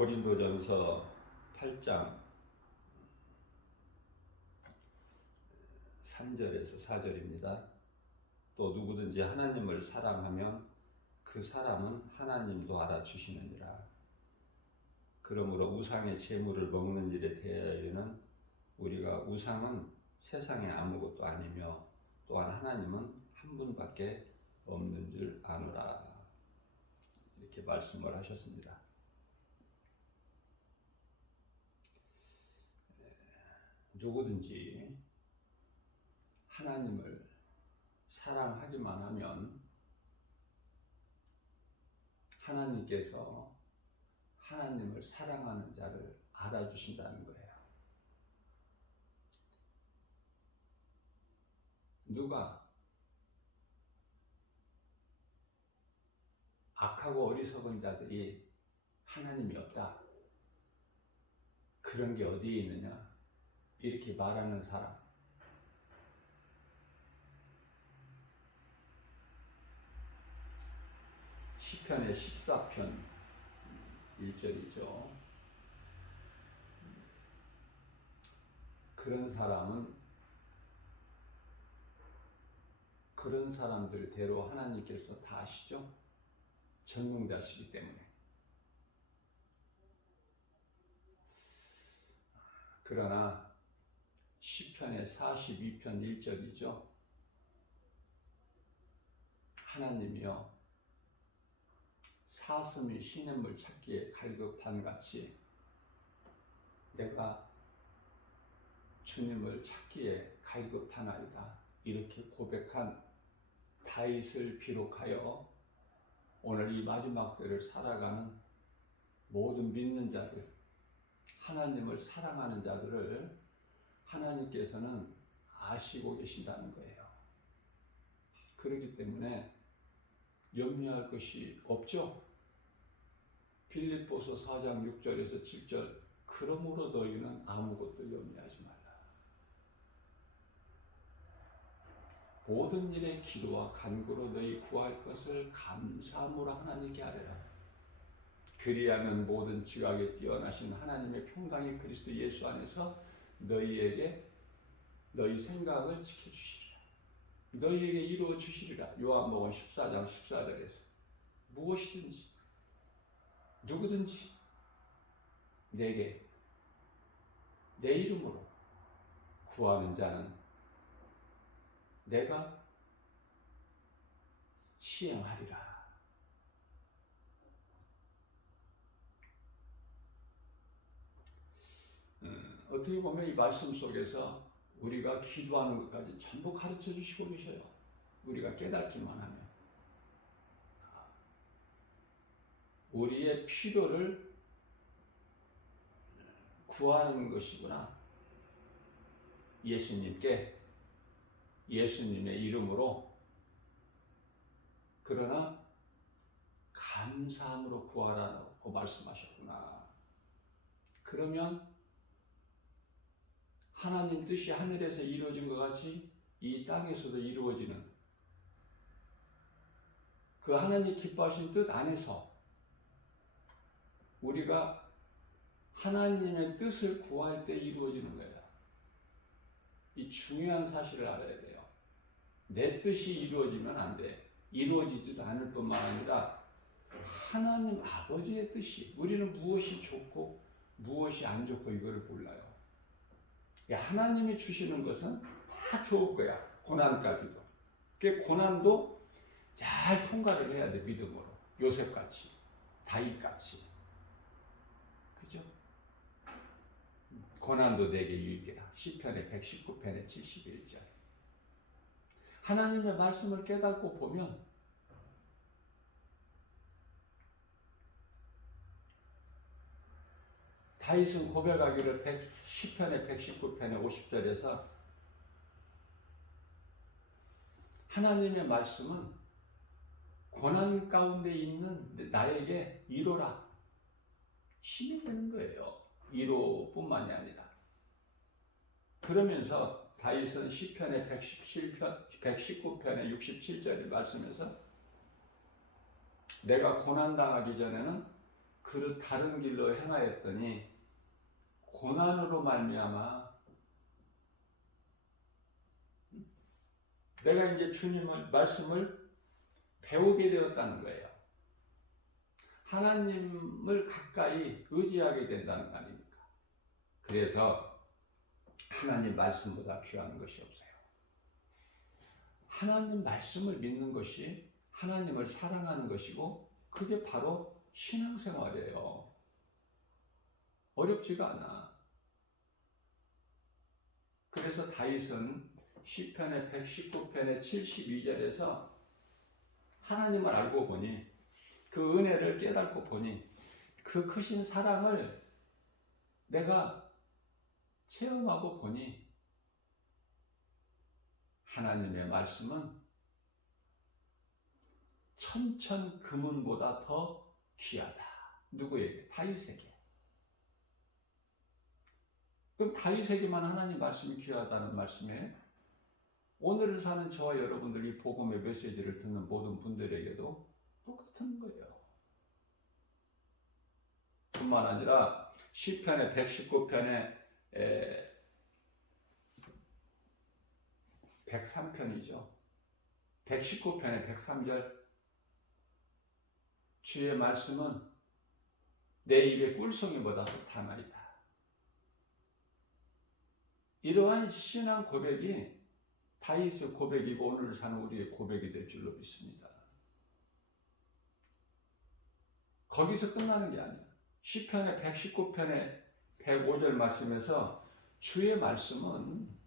고린도전서 8장 3절에서 4절입니다. 또 누구든지 하나님을 사랑하면 그 사람은 하나님도 알아주시느니라. 그러므로 우상의 제물을 먹는 일에 대하여는 우리가 우상은 세상에 아무것도 아니며 또한 하나님은 한 분밖에 없는 줄 아노라. 이렇게 말씀을 하셨습니다. 누구든지 하나님을 사랑하기만 하면 하나님께서 하나님을 사랑하는 자를 알아주신다는 거예요. 누가 악하고 어리석은 자들이 하나님이 없다, 그런 게 어디에 있느냐, 이렇게 말하는 사람, 시편의 14편 1절이죠. 그런 사람은 그런 사람들대로 하나님께서 다 아시죠? 전능자시기 때문에. 그러나 시편의 42편 1절이죠. 하나님이여 사슴이 시냇물 찾기에 갈급한 같이 내가 주님을 찾기에 갈급하나이다, 이렇게 고백한 다윗을 비롯하여 오늘 이 마지막 때를 살아가는 모든 믿는 자들, 하나님을 사랑하는 자들을 하나님께서는 아시고 계신다는 거예요. 그렇기 때문에 염려할 것이 없죠. 빌립보서 4장 6절에서 7절, 그러므로 너희는 아무것도 염려하지 말라. 모든 일에 기도와 간구로 너희 구할 것을 감사함으로 하나님께 아뢰라. 그리하면 모든 지각에 뛰어나신 하나님의 평강이 그리스도 예수 안에서 너희에게 너희 생각을 지켜주시리라. 너희에게 이루어 주시리라. 요한복음 14장 14절에서 무엇이든지 누구든지 내게 내 이름으로 구하는 자는 내가 시행하리라. 어떻게 보면 이 말씀 속에서 우리가 기도하는 것까지 전부 가르쳐 주시고 계셔요. 우리가 깨닫기만 하면. 우리의 필요를 구하는 것이구나. 예수님께 예수님의 이름으로, 그러나 감사함으로 구하라고 말씀하셨구나. 그러면 하나님 뜻이 하늘에서 이루어진 것 같이 이 땅에서도 이루어지는 그 하나님 기뻐하신 뜻 안에서 우리가 하나님의 뜻을 구할 때 이루어지는 거예요. 이 중요한 사실을 알아야 돼요. 내 뜻이 이루어지면 안 돼. 이루어지지도 않을 뿐만 아니라 하나님 아버지의 뜻이, 우리는 무엇이 좋고 무엇이 안 좋고 이거를 몰라요. 하나님이 주시는 것은 다 좋을 거야. 고난까지도. 그 고난도 잘 통과를 해야 돼. 믿음으로. 요셉같이, 다윗같이. 그죠? 고난도 내게 유익이라. 시편의 119편의 71절. 하나님의 말씀을 깨닫고 보면 다윗은 고백하기를 10편의 119편의 50절에서 하나님의 말씀은 고난 가운데 있는 나에게 위로라, 힘이 되는 거예요. 위로뿐만이 아니라. 그러면서 다윗은 시편의 119편의 67절의 말씀에서 내가 고난 당하기 전에는 다른 길로 행하였더니 고난으로 말미암아 내가 이제 주님의 말씀을 배우게 되었다는 거예요. 하나님을 가까이 의지하게 된다는 거 아닙니까? 그래서 하나님 말씀보다 귀한 것이 없어요. 하나님 말씀을 믿는 것이 하나님을 사랑하는 것이고 그게 바로 신앙생활이에요. 어렵지가 않아. 그래서 다윗은 시편의 119편의 72절에서 하나님을 알고 보니 그 은혜를 깨닫고 보니 그 크신 사랑을 내가 체험하고 보니 하나님의 말씀은 천천 금은보다 더 귀하다. 누구에게? 다윗에게. 그럼 다윗에게만 하나님 말씀이 귀하다는 말씀이에요? 오늘을 사는 저와 여러분들이 복음의 메시지를 듣는 모든 분들에게도 똑같은 거예요. 뿐만 아니라 시편의 119편의 103편이죠. 119편의 103절 주의 말씀은 내 입의 꿀송이보다 헛하나이다. 이러한 신앙 고백이 다윗의 고백이고 오늘 사는 우리의 고백이 될 줄로 믿습니다. 거기서 끝나는 게 아니에요. 시편의 119편의 105절 말씀에서 주의 말씀은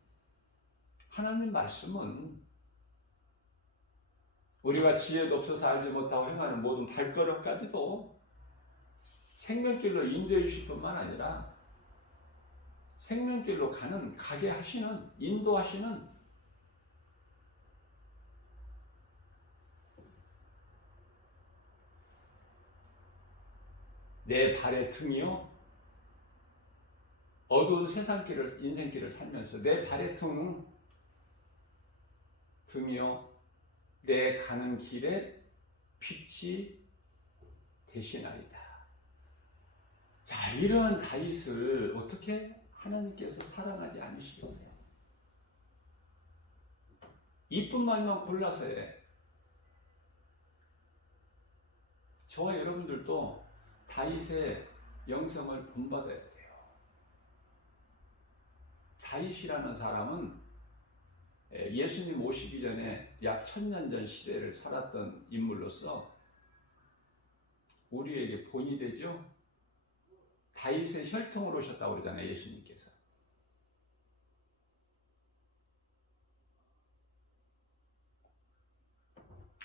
하나님 말씀은 우리가 지혜도 없어서 알지 못하고 행하는 모든 발걸음까지도 생명길로 인도해 주실 뿐만 아니라 생명길로 가게 하시는, 인도하시는 내 발의 등이요. 어두운 세상길을, 인생길을 살면서 내 발의 등이요. 내 가는 길에 빛이 되시나이다. 자, 이러한 다윗을 어떻게 하나님께서 사랑하지 않으시겠어요? 이쁜 말만 골라서 해. 저와 여러분들도 다윗의 영성을 본받아야 돼요. 다윗이라는 사람은 예수님 오시기 전에 약 1000년 전 시대를 살았던 인물로서 우리에게 본이 되죠. 다윗의 혈통으로 오셨다고 그러잖아요, 예수님께서.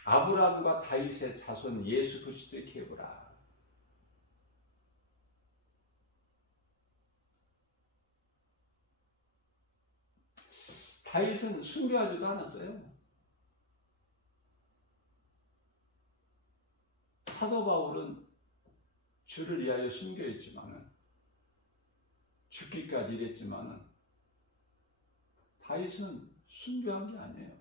아브라함과 다윗의 자손 예수 그리스도의 계보라. 다윗은 순교하지도 않았어요. 사도 바울은 주를 위하여 순교했지만은 죽기까지 이랬지만은 다윗은 순교한 게 아니에요.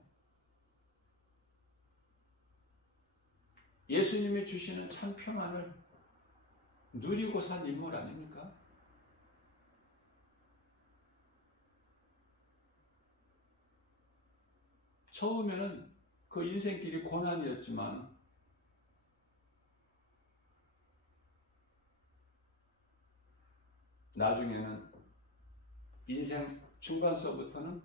예수님이 주시는 참 평안을 누리고 산 인물 아닙니까? 처음에는 그 인생길이 고난이었지만 나중에는 인생 중간서부터는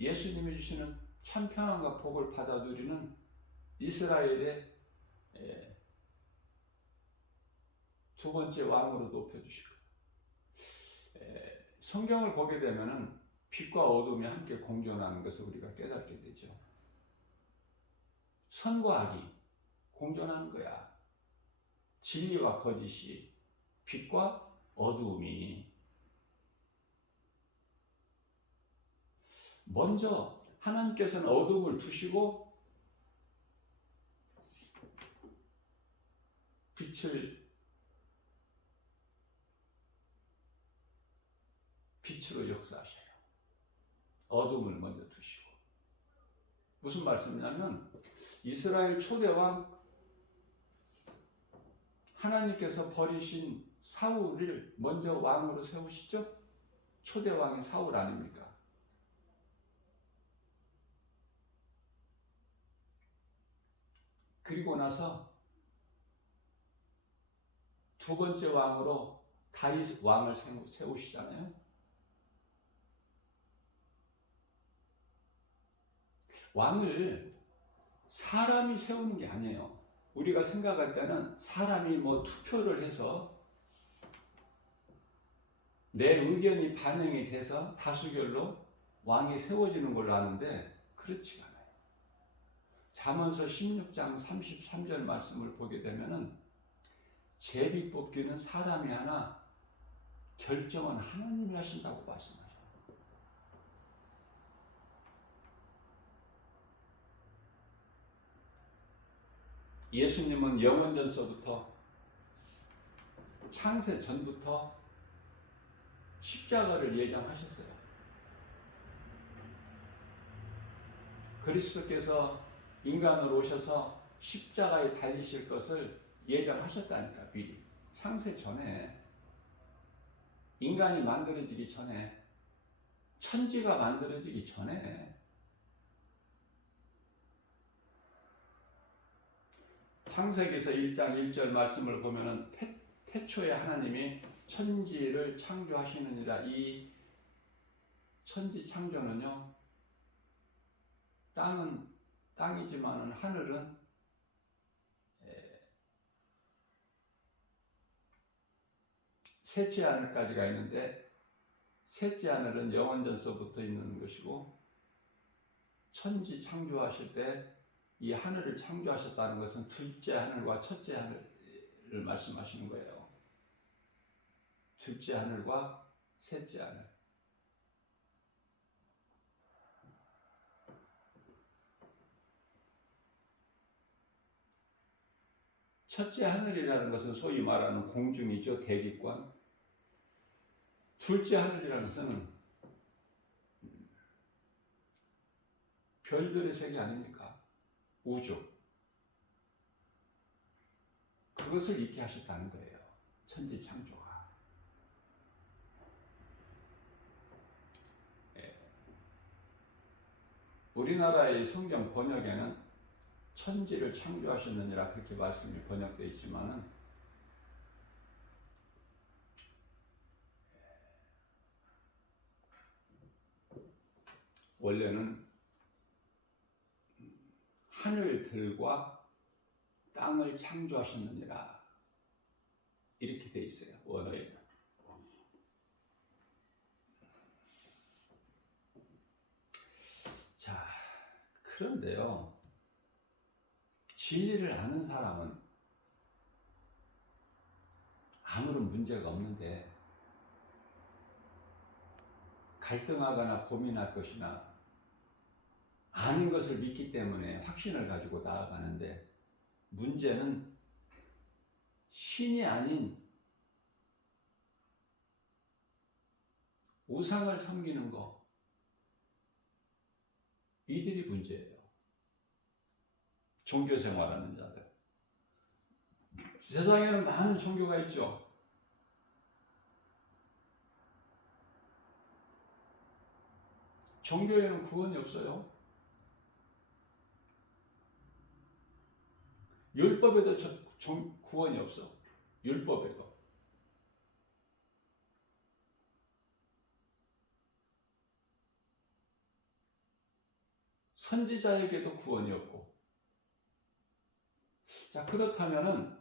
예수님이 주시는 참 평안과 복을 받아 누리는 이스라엘의 두 번째 왕으로 높여주실 거예요. 성경을 보게 되면은 빛과 어둠이 함께 공존하는 것을 우리가 깨닫게 되죠. 선과 악이 공존하는 거야. 진리와 거짓이, 빛과 어둠이. 먼저 하나님께서는 어둠을 두시고 빛으로 역사하셔요. 어둠을 먼저 두시고. 무슨 말씀이냐면 이스라엘 초대왕 하나님께서 버리신 사울을 먼저 왕으로 세우시죠? 초대왕이 사울 아닙니까? 그리고 나서 두 번째 왕으로 다윗 왕을 세우시잖아요. 왕을 사람이 세우는 게 아니에요. 우리가 생각할 때는 사람이 뭐 투표를 해서 내 의견이 반영이 돼서 다수결로 왕이 세워지는 걸로 아는데 그렇지가 않아요. 잠언서 16장 33절 말씀을 보게 되면은 제비 뽑기는 사람이 하나 결정은 하나님이 하신다고 말씀하셔요. 예수님은 영원전서부터 창세 전부터 십자가를 예정하셨어요. 그리스도께서 인간으로 오셔서 십자가에 달리실 것을 예정하셨다니까. 미리 창세 전에, 인간이 만들어지기 전에, 천지가 만들어지기 전에 창세기서 1장 1절 말씀을 보면은 태초에 하나님이 천지를 창조하시느니라. 이 천지 창조는요, 땅은 땅이지만은 하늘은 셋째 하늘까지가 있는데, 셋째 하늘은 영원전서부터 있는 것이고, 천지 창조하실 때 이 하늘을 창조하셨다는 것은 둘째 하늘과 첫째 하늘을 말씀하시는 거예요. 둘째 하늘과 셋째 하늘. 첫째 하늘이라는 것은 소위 말하는 공중이죠. 대기권. 둘째 하늘이라는 것은 별들의 세계 아닙니까? 우주. 그것을 있게 하셨다는 거예요. 천지 창조가. 우리나라의 성경 번역에는 천지를 창조하셨느니라 그렇게 말씀이 번역되어 있지만은 원래는 하늘들과 땅을 창조하셨느니라 이렇게 돼 있어요. 원어에는. 자, 그런데요, 진리를 아는 사람은 아무런 문제가 없는데 갈등하거나 고민할 것이나 아는 것을 믿기 때문에 확신을 가지고 나아가는데, 문제는 신이 아닌 우상을 섬기는 거, 이들이 문제예요. 종교 생활하는 자들. 세상에는 많은 종교가 있죠. 종교에는 구원이 없어요. 율법에도 구원이 없어. 율법에도. 선지자에게도 구원이 없고. 자, 그렇다면은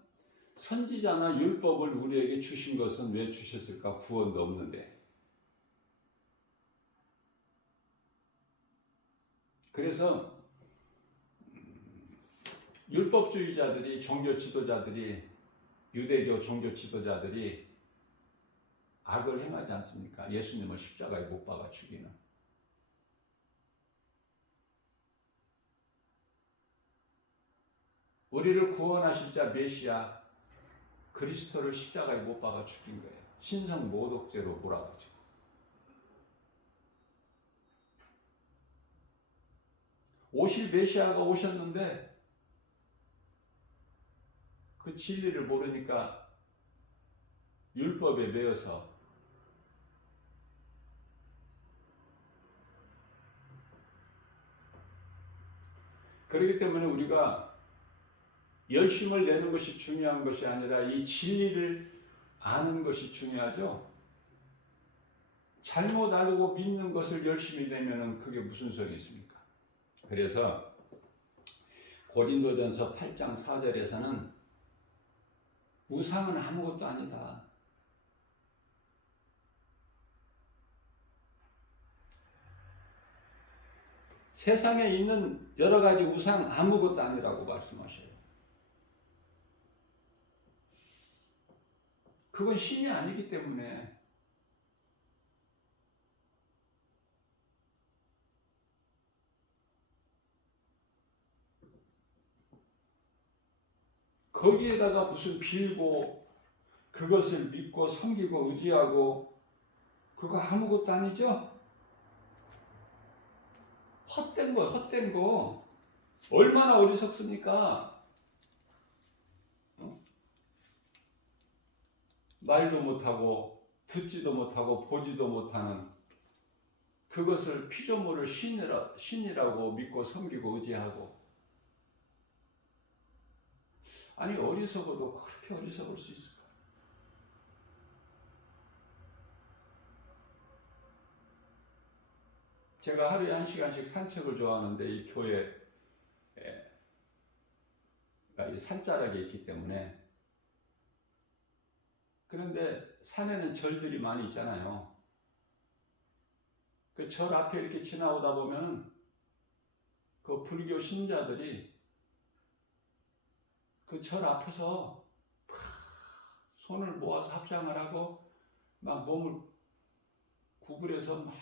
선지자나 율법을 우리에게 주신 것은 왜 주셨을까? 구원도 없는데. 그래서 율법주의자들이, 종교 지도자들이, 유대교 종교 지도자들이 악을 행하지 않습니까? 예수님을 십자가에 못 박아 죽이는. 우리를 구원하실 자 메시아 그리스도를 십자가에 못 박아 죽인 거예요. 신성 모독죄로 몰아가지고. 오실 메시아가 오셨는데 그 진리를 모르니까 율법에 매여서 그렇기 때문에 우리가 열심을 내는 것이 중요한 것이 아니라 이 진리를 아는 것이 중요하죠. 잘못 알고 믿는 것을 열심히 내면은 그게 무슨 소용이 있습니까? 그래서 고린도전서 8장 4절에서는 우상은 아무것도 아니다. 세상에 있는 여러 가지 우상 아무것도 아니라고 말씀하셔요. 그건 신이 아니기 때문에 거기에다가 무슨 빌고 그것을 믿고 섬기고 의지하고 그거 아무것도 아니죠? 헛된 거, 헛된 거. 얼마나 어리석습니까? 말도 못하고 듣지도 못하고 보지도 못하는 그것을 피조물을 신이라고 믿고 섬기고 의지하고 아니 어리석어도 그렇게 어리석을 수 있을까? 제가 하루에 1시간씩 산책을 좋아하는데 이 교회가 이 산자락에 있기 때문에 그런데 산에는 절들이 많이 있잖아요. 그 절 앞에 이렇게 지나오다 보면은 그 불교 신자들이 그 절 앞에서 손을 모아서 합장을 하고 막 몸을 구부려서 막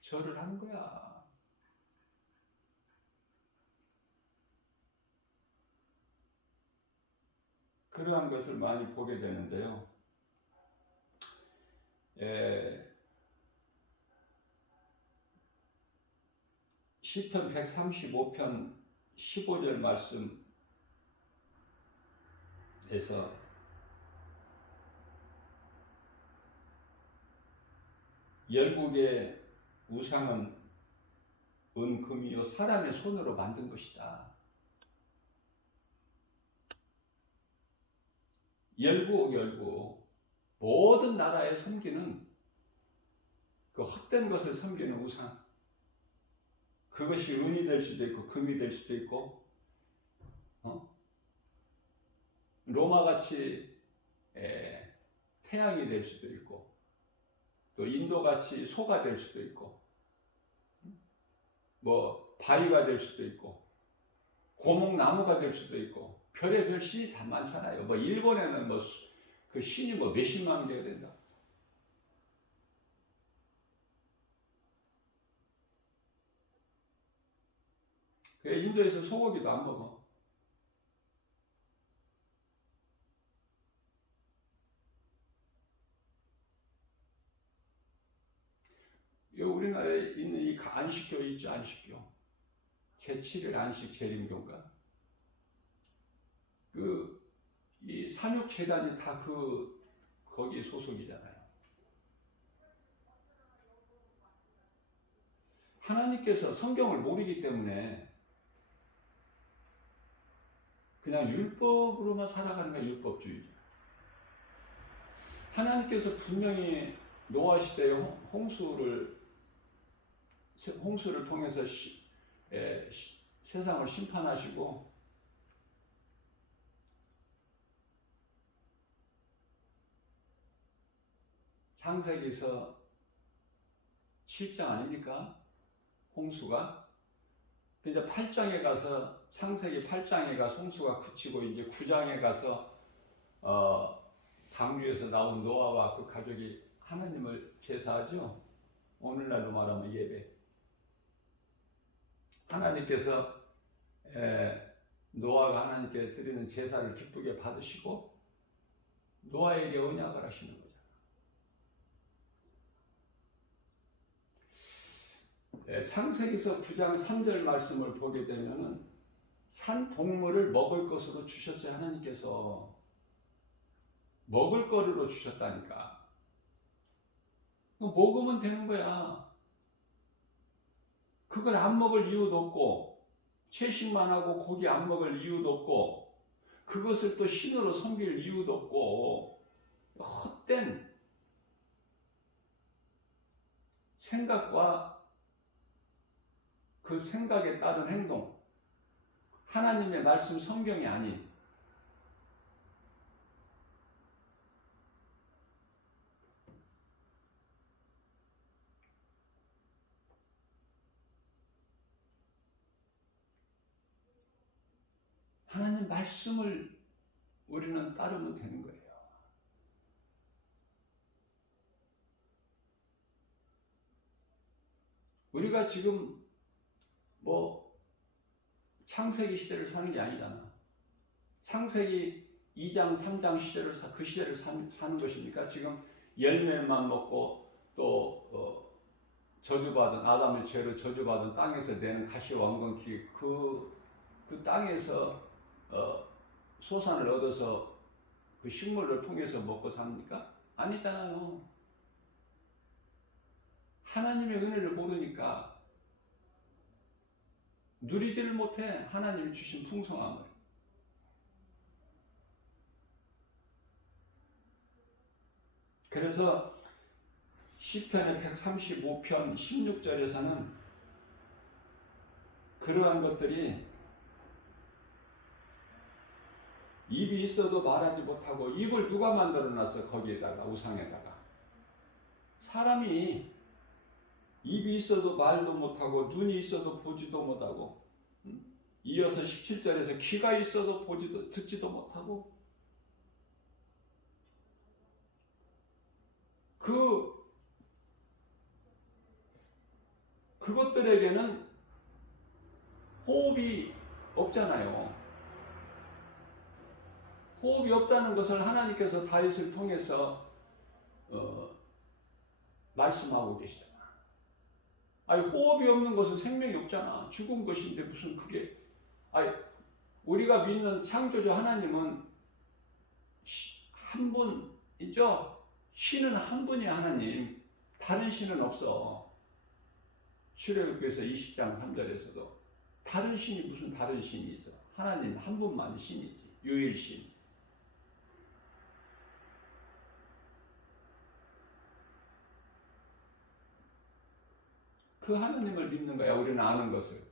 절을 하는 거야. 그러한 것을 많이 보게 되는데요. 시편 135편 15절 말씀에서 열국의 우상은 은금이요 사람의 손으로 만든 것이다. 열국 모든 나라에 섬기는 그 헛된 것을 섬기는 우상 그것이 은이 될 수도 있고 금이 될 수도 있고 로마같이 태양이 될 수도 있고 또 인도같이 소가 될 수도 있고 뭐 바위가 될 수도 있고 고목나무가 될 수도 있고 별의별 신이 다 많잖아요. 뭐 일본에는 뭐 그 신이 뭐 몇십만 개가 된다. 그래 인도에서 소고기도 안 먹어. 우리나라에 있는 이 안식교 있죠, 안식교. 제7일 안식 재림교인가? 이 산육재단이 다 거기 소속이잖아요. 하나님께서 성경을 모르기 때문에 그냥 율법으로만 살아가는 게 율법주의죠. 하나님께서 분명히 노아 시대의 홍수를 통해서 세상을 심판하시고 창세기서 7장 아닙니까? 홍수가 이제 8장에 가서 창세기 8장에 가서 홍수가 그치고 이제 9장에 가서 당류에서 나온 노아와 그 가족이 하나님을 제사하죠. 오늘날로 말하면 예배. 하나님께서 노아가 하나님께 드리는 제사를 기쁘게 받으시고 노아에게 언약을 하시는 거죠. 창세기서 9장 3절 말씀을 보게 되면은 산 동물을 먹을 것으로 주셨어요. 하나님께서 먹을 거리로 주셨다니까. 먹으면 되는 거야. 그걸 안 먹을 이유도 없고, 채식만 하고 고기 안 먹을 이유도 없고, 그것을 또 신으로 섬길 이유도 없고, 헛된 생각과 그 생각에 따른 행동, 하나님의 말씀 성경이 아닌 하나님 말씀을 우리는 따르면 되는 거예요. 우리가 지금 창세기 시대를 사는 게 아니잖아. 창세기 2장, 3장 시대를 그 시대를 사는 것입니까? 지금 열매만 먹고 또 저주받은 아담의 죄로 저주받은 땅에서 내는 가시 왕건키 그 땅에서 소산을 얻어서 그 식물을 통해서 먹고 삽니까? 아니잖아요. 하나님의 은혜를 모르니까 누리지를 못해. 하나님이 주신 풍성함을. 그래서 시편의 135편 16절에서는 그러한 것들이 입이 있어도 말하지 못하고, 입을 누가 만들어놨어? 거기에다가, 우상에다가. 사람이 입이 있어도 말도 못하고, 눈이 있어도 보지도 못하고, 이어서 17절에서 귀가 있어도 보지도 듣지도 못하고, 그것들에게는 호흡이 없잖아요. 호흡이 없다는 것을 하나님께서 다윗을 통해서 말씀하고 계시잖아. 아니, 호흡이 없는 것은 생명이 없잖아. 죽은 것인데 무슨 그게. 아니, 우리가 믿는 창조주 하나님은 한 분이죠. 신은 한 분이야. 하나님. 다른 신은 없어. 출애굽기에서 20장 3절에서도 다른 신이 무슨 다른 신이 있어. 하나님 한 분만 신이지. 유일신. 그 하나님을 믿는 거야. 우리는 아는 것을.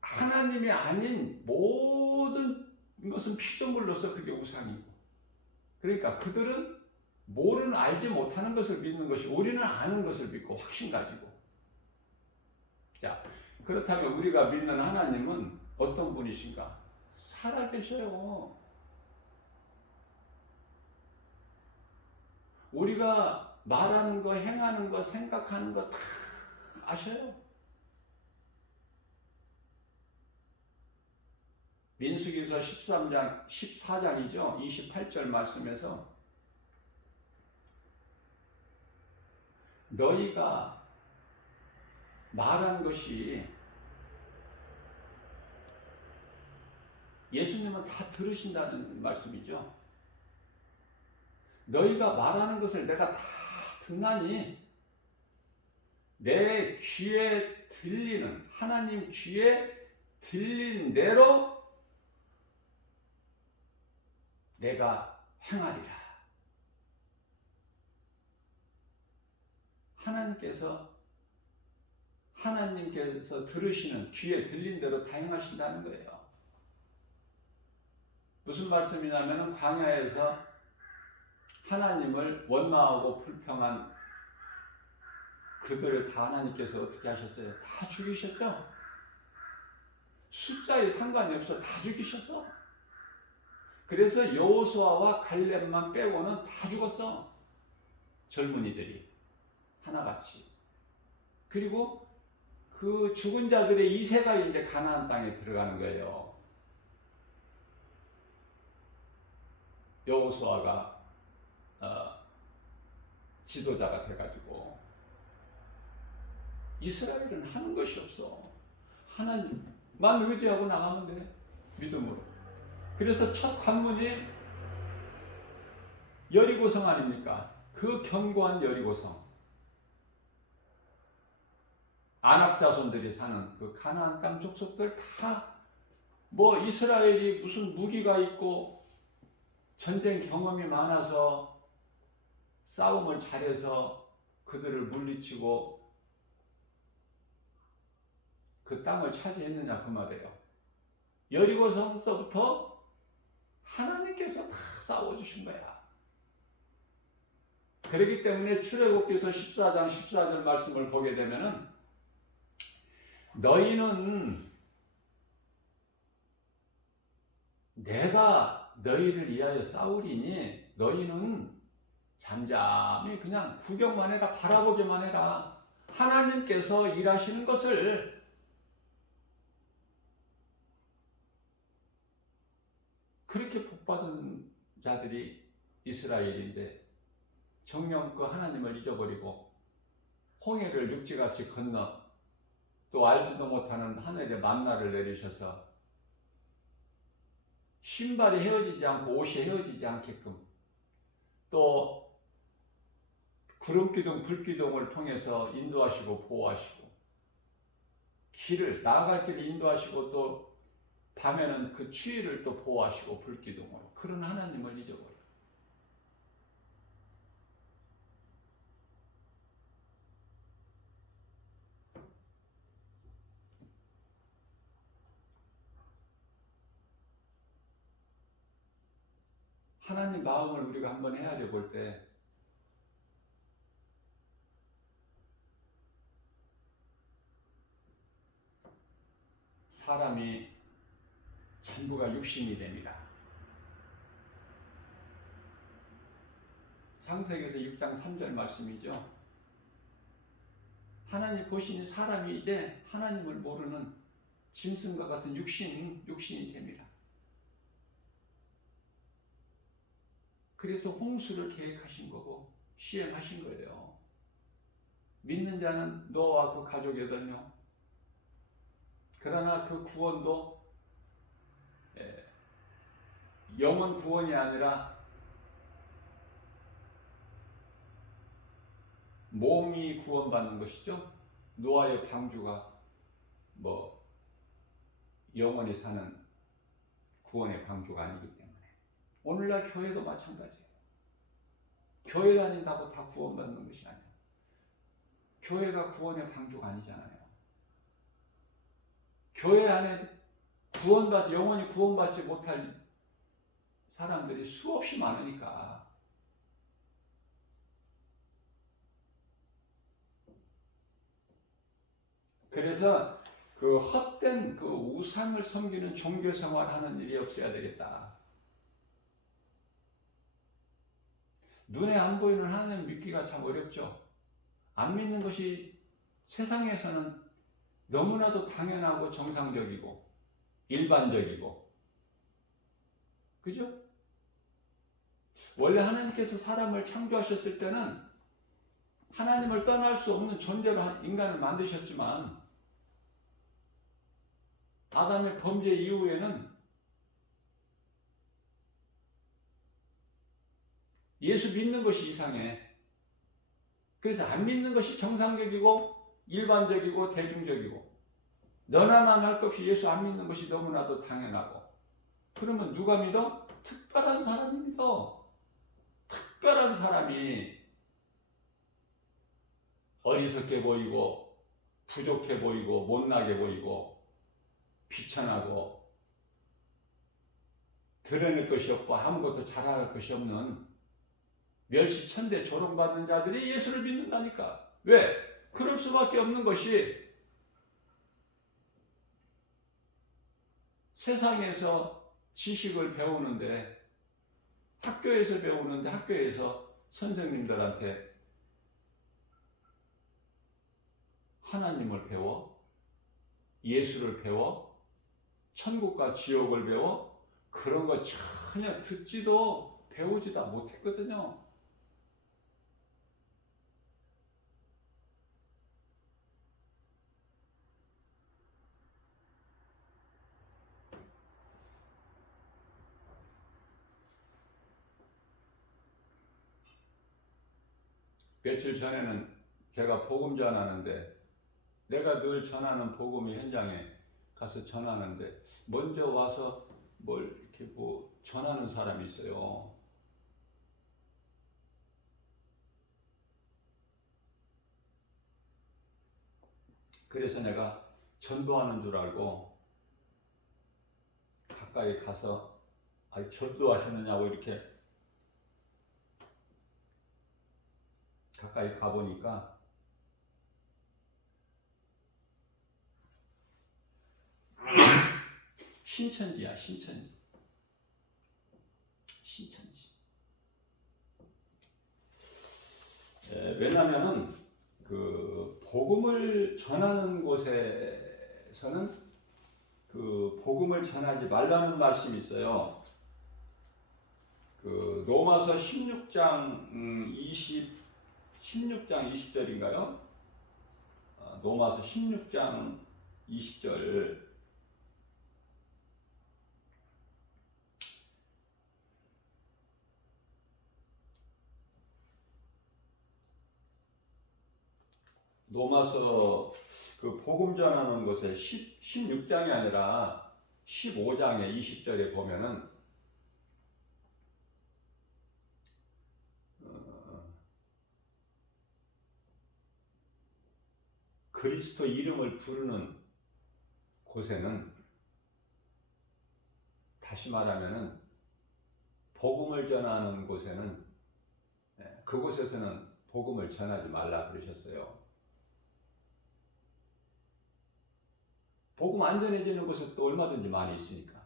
하나님이 아닌 모든 것은 피조물로서 그게 우상이고. 그러니까 그들은 모르는, 알지 못하는 것을 믿는 것이, 우리는 아는 것을 믿고 확신 가지고. 자, 그렇다면 우리가 믿는 하나님은 어떤 분이신가? 살아계셔요. 우리가 말하는 거, 행하는 거, 생각하는 거 다 아셔요. 민수기서 14장이죠. 28절 말씀에서 너희가 말한 것이, 예수님은 다 들으신다는 말씀이죠. 너희가 말하는 것을 내가 다 듣나니 내 귀에 들리는, 하나님 귀에 들린 대로 내가 행하리라. 하나님께서 들으시는, 귀에 들린 대로 다 행하신다는 거예요. 무슨 말씀이냐면, 광야에서 하나님을 원망하고 불평한 그들을 다 하나님께서 어떻게 하셨어요? 다 죽이셨죠? 숫자에 상관이 없어. 다 죽이셨어. 그래서 여호수아와 갈렙만 빼고는 다 죽었어. 젊은이들이 하나같이. 그리고 그 죽은 자들의 2세가 이제 가나안 땅에 들어가는 거예요. 여호수아가 지도자가 돼가지고. 이스라엘은 하는 것이 없어. 하나님만 의지하고 나가면 돼. 믿음으로. 그래서 첫 관문이 여리고성 아닙니까? 그 견고한 여리고성. 아낙 자손들이 사는 그 가나안 땅 족속들 다 뭐 이스라엘이 무슨 무기가 있고 전쟁 경험이 많아서 싸움을 잘해서 그들을 물리치고 그 땅을 차지했느냐 그 말이에요. 여리고성서부터 하나님께서 다 싸워주신 거야. 그렇기 때문에 출애굽기서 14장 14절 말씀을 보게 되면은 너희는 내가 너희를 위하여 싸우리니 너희는 잠잠히 그냥 구경만 해라. 바라보기만 해라. 하나님께서 일하시는 것을 그렇게 복받은 자들이 이스라엘인데 정녕 그 하나님을 잊어버리고 홍해를 육지같이 건너 또 알지도 못하는 하늘에 만나를 내리셔서 신발이 헤어지지 않고 옷이 헤어지지 않게끔 또 구름기둥 불기둥을 통해서 인도하시고 보호하시고 길을 나아갈 길을 인도하시고 또 밤에는 그 추위를 또 보호하시고 불기둥으로 그런 하나님을 잊어버려. 하나님 마음을 우리가 한번 헤아려 볼 때 사람이 전부가 육신이 됩니다. 창세기에서 6장 3절 말씀이죠. 하나님 보시니 사람이 이제 하나님을 모르는 짐승과 같은 육신이 됩니다. 그래서 홍수를 계획하신 거고 시행하신 거예요. 믿는 자는 노아와 그 가족 8명. 그러나 그 구원도 영원 구원이 아니라 몸이 구원받는 것이죠. 노아의 방주가 뭐 영원히 사는 구원의 방주가 아니기 때문에 오늘날 교회도 마찬가지예요. 교회 다닌다고 다 구원받는 것이 아니에요. 교회가 구원의 방주가 아니잖아요. 교회 안에 영원히 구원받지 못할 사람들이 수없이 많으니까 그래서 그 헛된 그 우상을 섬기는 종교 생활하는 일이 없어야 되겠다. 눈에 안 보이는 하나님 믿기가 참 어렵죠. 안 믿는 것이 세상에서는 너무나도 당연하고 정상적이고 일반적이고 그죠? 원래 하나님께서 사람을 창조하셨을 때는 하나님을 떠날 수 없는 존재로 인간을 만드셨지만 아담의 범죄 이후에는 예수 믿는 것이 이상해. 그래서 안 믿는 것이 정상적이고 일반적이고 대중적이고 너나만 할 것 없이 예수 안 믿는 것이 너무나도 당연하고 그러면 누가 믿어? 특별한 사람이 믿어. 특별한 사람이 어리석게 보이고 부족해 보이고 못나게 보이고 비천하고 드러낼 것이 없고 아무것도 자랑할 것이 없는 멸시천대 조롱받는 자들이 예수를 믿는다니까. 왜? 그럴 수밖에 없는 것이 세상에서 지식을 배우는데 학교에서 선생님들한테 하나님을 배워 예수를 배워 천국과 지옥을 배워 그런 거 전혀 듣지도 배우지도 못했거든요. 며칠 전에는 제가 복음 전하는데, 내가 늘 전하는 복음이 현장에 가서 전하는데 먼저 와서 뭘 이렇게 뭐 전하는 사람이 있어요. 그래서 내가 전도하는 줄 알고 가까이 가서 전도하셨느냐고 이렇게 가까이 가보니까 신천지야, 신천지. 신천지. 왜냐면은 그 복음을 전하는 곳에서는 그 복음을 전하지 말라는 말씀이 있어요. 그 로마서 16장 20절인가요? 로마서 16장 20절. 로마서 그 복음 전하는 곳에 16장이 아니라 15장의 20절에 보면은 그리스도 이름을 부르는 곳에는, 다시 말하면은 복음을 전하는 곳에는, 그곳에서는 복음을 전하지 말라 그러셨어요. 복음 안 전해지는 곳은 또 얼마든지 많이 있으니까.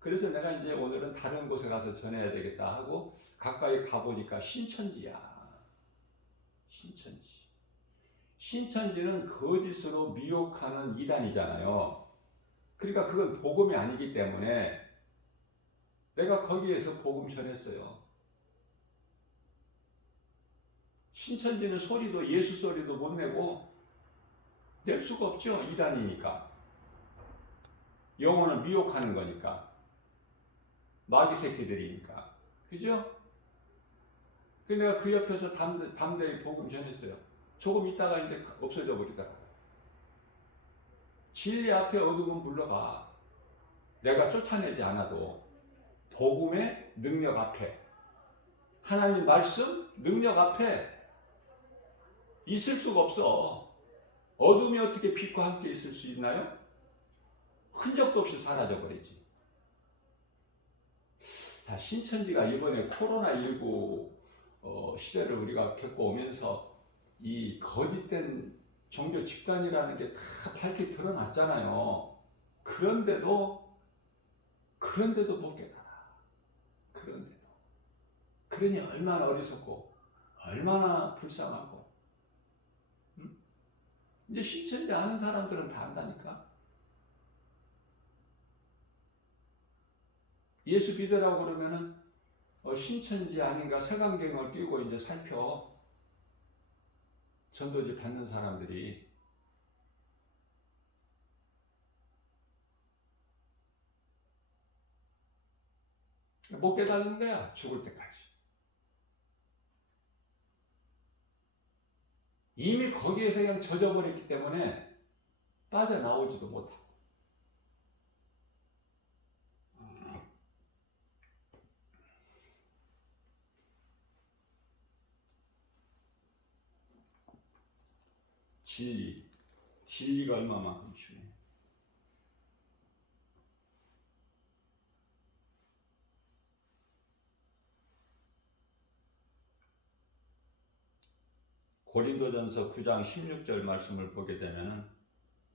그래서 내가 이제 오늘은 다른 곳에 가서 전해야 되겠다 하고 가까이 가보니까 신천지야. 신천지. 신천지는 거짓으로 미혹하는 이단이잖아요. 그러니까 그건 복음이 아니기 때문에 내가 거기에서 복음 전했어요. 신천지는 소리도 예수 소리도 못 내고 낼 수가 없죠. 이단이니까. 영혼을 미혹하는 거니까. 마귀 새끼들이니까. 그죠? 그래서 내가 그 옆에서 담대히 복음 전했어요. 조금 있다가 이제 없어져 버리더라고요. 진리 앞에 어둠은 물러가. 내가 쫓아내지 않아도 복음의 능력 앞에, 하나님 말씀 능력 앞에 있을 수가 없어. 어둠이 어떻게 빛과 함께 있을 수 있나요? 흔적도 없이 사라져 버리지. 자, 신천지가 이번에 코로나19 시대를 우리가 겪어오면서 이 거짓된 종교 집단이라는 게 다 밝게 드러났잖아요. 그런데도 못 깨달아. 그런데도. 그러니 얼마나 어리석고 얼마나 불쌍하고. 응? 이제 신천지 아는 사람들은 다 안다니까. 예수 믿으라고 그러면은 신천지 아닌가 색안경을 끼고 이제 살펴. 전도지 받는 사람들이. 못 깨닫는 거야. 죽을 때까지. 이미 거기에서 그냥 젖어버렸기 때문에 빠져나오지도 못하고. 진리가 얼마만큼 중요해. 고린도전서 9장 16절 말씀을 보게 되면은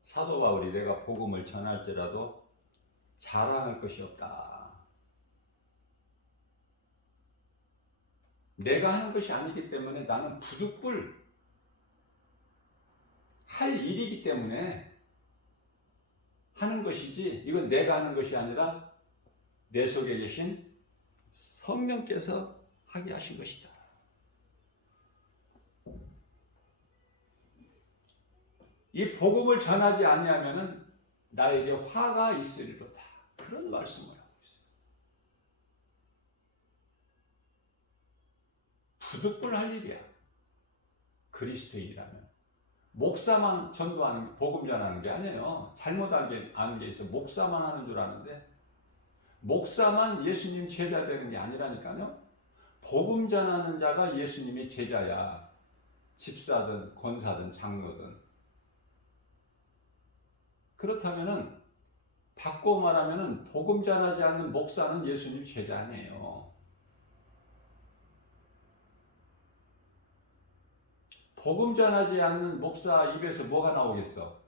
사도 바울이 내가 복음을 전할지라도 자랑할 것이 없다. 내가 하는 것이 아니기 때문에 나는 부득불 할 일이기 때문에 하는 것이지, 이건 내가 하는 것이 아니라 내 속에 계신 성령께서 하게 하신 것이다. 이 복음을 전하지 아니하면은 나에게 화가 있으리로다. 그런 말씀을 하고 있어요. 부득불 할 일이야. 그리스도인이라면. 목사만 전도하는, 복음 전하는 게 아니에요. 잘못 아는 게 있어. 목사만 하는 줄 아는데, 목사만 예수님 제자 되는 게 아니라니까요. 복음 전하는 자가 예수님의 제자야. 집사든 권사든 장로든. 그렇다면은 바꿔 말하면은 복음 전하지 않는 목사는 예수님 제자 아니에요. 복음 전하지 않는 목사 입에서 뭐가 나오겠어?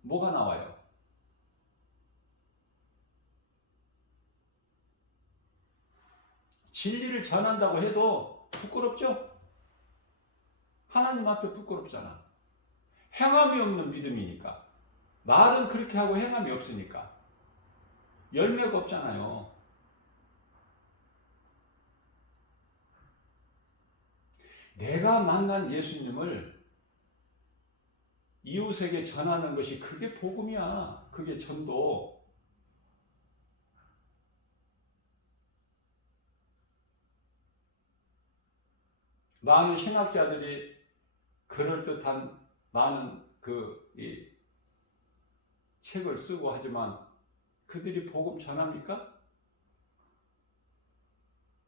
뭐가 나와요? 진리를 전한다고 해도 부끄럽죠? 하나님 앞에 부끄럽잖아. 행함이 없는 믿음이니까. 말은 그렇게 하고 행함이 없으니까. 열매가 없잖아요. 내가 만난 예수님을 이웃에게 전하는 것이 그게 복음이야. 그게 전도. 많은 신학자들이 그럴듯한 많은 이 책을 쓰고 하지만 그들이 복음 전합니까?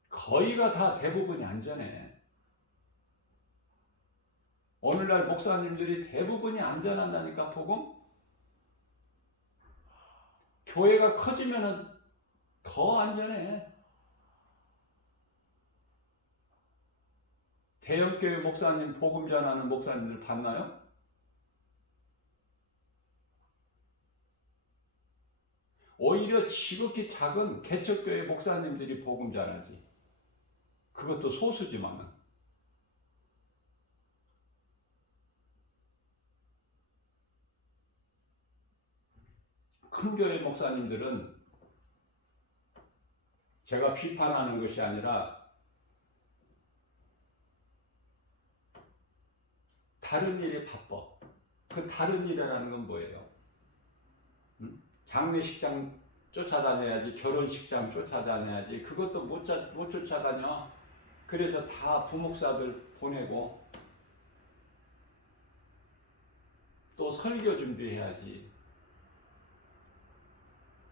거의가 다 대부분이 안 전해. 오늘날 목사님들이 대부분이 안 전한다니까 복음? 교회가 커지면은 더 안 전해. 대형교회 목사님 복음 전하는 목사님들 봤나요? 오히려 지극히 작은 개척교회 목사님들이 복음 전하지. 그것도 소수지만은. 큰 교회 목사님들은 제가 비판하는 것이 아니라 다른 일에 바빠. 그 다른 일이라는 건 뭐예요? 장례식장 쫓아다녀야지, 결혼식장 쫓아다녀야지. 그것도 못 쫓아다녀. 그래서 다 부목사들 보내고 또 설교 준비해야지.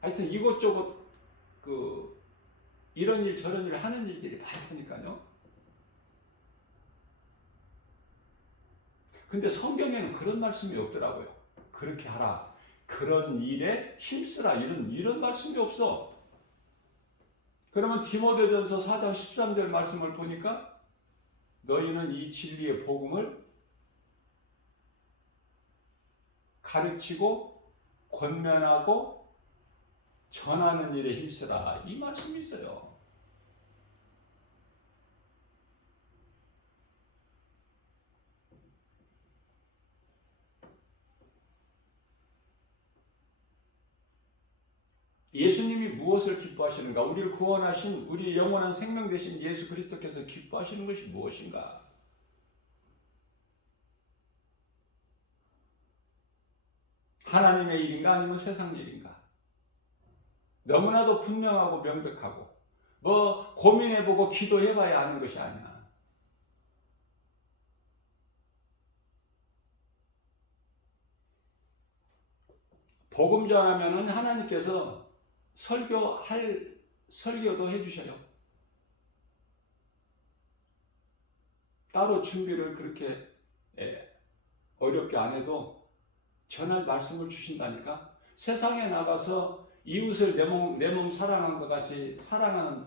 하여튼 이것저것 이런 일 저런 일 하는 일들이 많다니까요. 근데 성경에는 그런 말씀이 없더라고요. 그렇게 하라. 그런 일에 힘쓰라. 이런 말씀이 없어. 그러면 디모데전서 4장 13절 말씀을 보니까 너희는 이 진리의 복음을 가르치고 권면하고 전하는 일에 힘쓰라. 이 말씀이 있어요. 예수님이 무엇을 기뻐하시는가? 우리를 구원하신 우리 영원한 생명 되신 예수 그리스도께서 기뻐하시는 것이 무엇인가? 하나님의 일인가 아니면 세상 일인가? 너무나도 분명하고 명백하고 뭐 고민해보고 기도해봐야 아는 것이 아니야. 복음 전하면은 하나님께서 설교도 해주셔요. 따로 준비를 그렇게 어렵게 안 해도 전할 말씀을 주신다니까. 세상에 나가서 이웃을 내 몸 사랑한 것 같이 사랑하는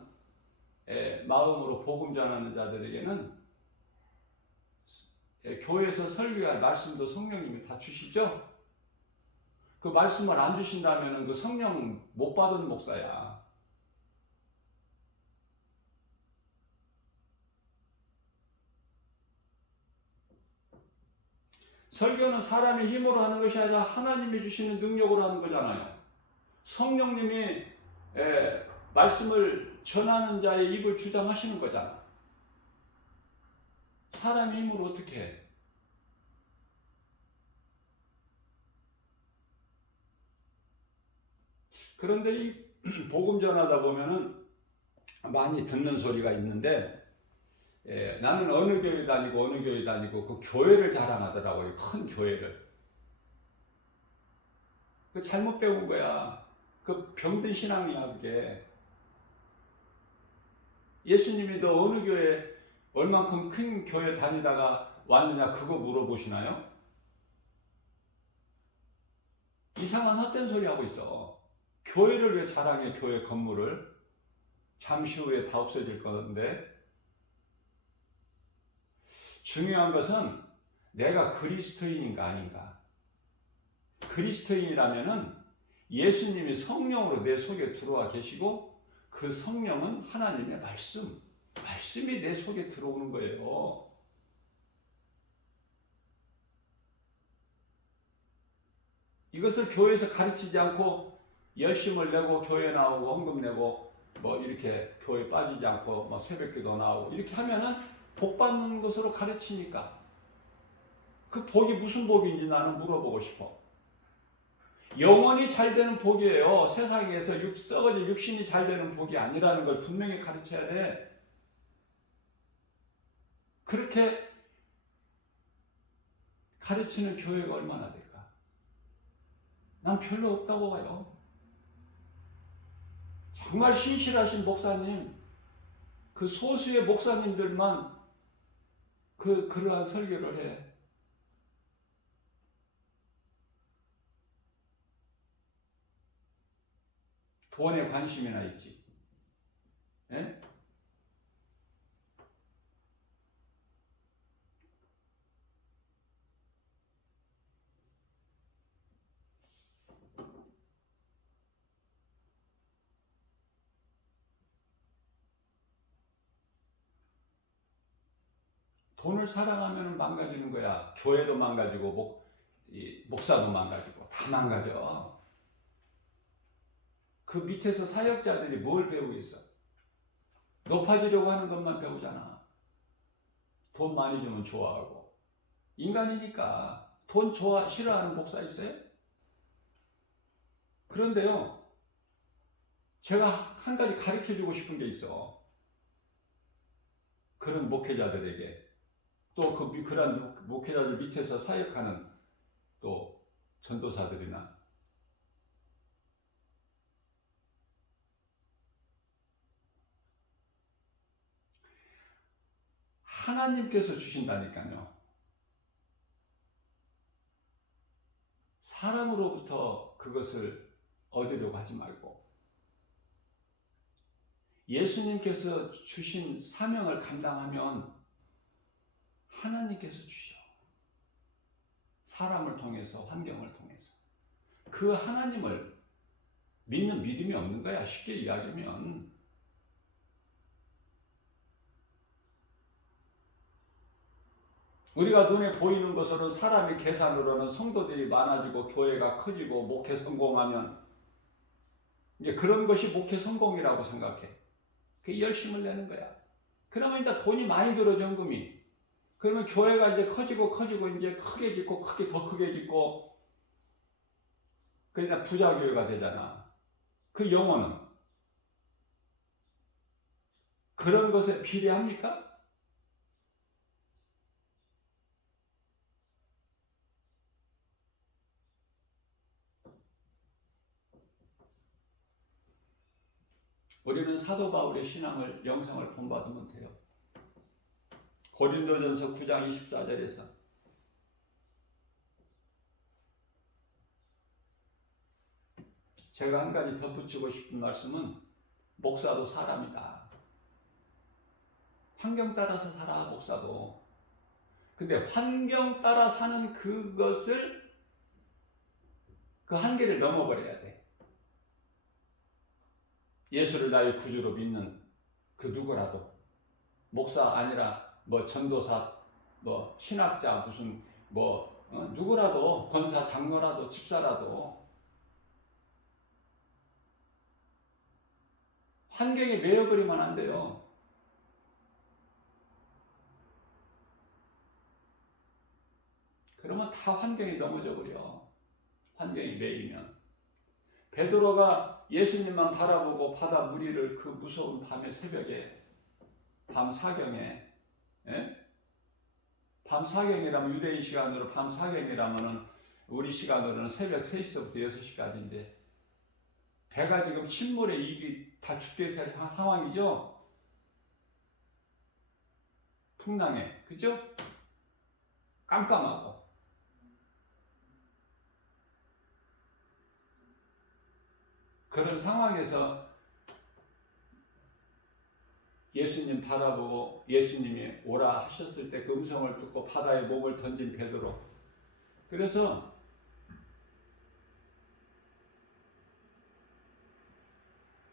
마음으로 복음 전하는 자들에게는 교회에서 설교할 말씀도 성령님이 다 주시죠. 그 말씀을 안 주신다면 그 성령 못 받은 목사야. 설교는 사람의 힘으로 하는 것이 아니라 하나님이 주시는 능력으로 하는 거잖아요. 성령님이 말씀을 전하는 자의 입을 주장하시는 거잖아. 사람의 힘으로 어떻게 해? 그런데 이 복음 전하다 보면은 많이 듣는 소리가 있는데 나는 어느 교회 다니고 어느 교회 다니고 그 교회를 자랑하더라고요. 큰 교회를. 그 잘못 배운 거야. 그 병든 신앙이야 그게. 예수님이 너 어느 교회 얼만큼 큰 교회 다니다가 왔느냐 그거 물어보시나요? 이상한 헛된 소리 하고 있어. 교회를 왜 자랑해? 교회 건물을 잠시 후에 다 없어질 건데. 중요한 것은 내가 그리스도인인가 아닌가. 그리스도인이라면은 예수님이 성령으로 내 속에 들어와 계시고 그 성령은 하나님의 말씀이 내 속에 들어오는 거예요. 이것을 교회에서 가르치지 않고 열심을 내고 교회 나오고 헌금 내고 뭐 이렇게 교회 빠지지 않고 뭐 새벽기도 나오고 이렇게 하면은 복 받는 것으로 가르치니까 그 복이 무슨 복인지 나는 물어보고 싶어. 영원히 잘 되는 복이에요. 세상에서 썩어진 육신이 잘 되는 복이 아니라는 걸 분명히 가르쳐야 돼. 그렇게 가르치는 교회가 얼마나 될까? 난 별로 없다고 봐요. 정말 신실하신 목사님, 그 소수의 목사님들만 그러한 설교를 해. 돈에 관심이나 있지. 예? 돈을 사랑하면 망가지는 거야. 교회도 망가지고 목사도 망가지고 다 망가져. 그 밑에서 사역자들이 뭘 배우겠어? 높아지려고 하는 것만 배우잖아. 돈 많이 주면 좋아하고. 인간이니까 돈 싫어하는 목사 있어요? 그런데요, 제가 한 가지 가르쳐주고 싶은 게 있어. 그런 목회자들에게. 또 그런 목회자들 밑에서 사역하는 또 전도사들이나. 하나님께서 주신다니까요. 사람으로부터 그것을 얻으려고 하지 말고 예수님께서 주신 사명을 감당하면 하나님께서 주셔. 사람을 통해서, 환경을 통해서. 그 하나님을 믿는 믿음이 없는 거야. 쉽게 이야기하면. 우리가 눈에 보이는 것으로는 사람의 계산으로는 성도들이 많아지고 교회가 커지고 목회 성공하면 이제 그런 것이 목회 성공이라고 생각해. 그 열심을 내는 거야. 그러면 이제 돈이 많이 들어 정금이. 그러면 교회가 이제 커지고 이제 크게 짓고 더 크게 짓고 그러니까 부자 교회가 되잖아. 그 영혼은 그런 것에 비례합니까? 우리는 사도 바울의 신앙을 영상을 본받으면 돼요. 고린도전서 9장 24절에서 제가 한 가지 덧붙이고 싶은 말씀은 목사도 사람이다. 환경 따라서 살아 목사도. 근데 환경 따라 사는 그것을 그 한계를 넘어버려야 돼. 예수를 나의 구주로 믿는 그 누구라도 목사 아니라 뭐 전도사 뭐 신학자 무슨 뭐 누구라도 권사 장로라도 집사라도 환경에 매여버리면 안 돼요. 그러면 다 환경이 넘어져 버려. 환경이 매이면. 베드로가 예수님만 바라보고 바다 무리를 그 무서운 밤의 새벽에 밤 사경에 예? 밤 사경이라면 유대인 시간으로 밤 사경이라면은 우리 시간으로는 새벽 3시부터 6시까지인데 배가 지금 침몰에 이게 다 죽게 살 상황이죠. 풍랑에 그죠? 깜깜하고 그런 상황에서 예수님 바라보고 예수님이 오라 하셨을 때 그 음성을 듣고 바다에 몸을 던진 베드로. 그래서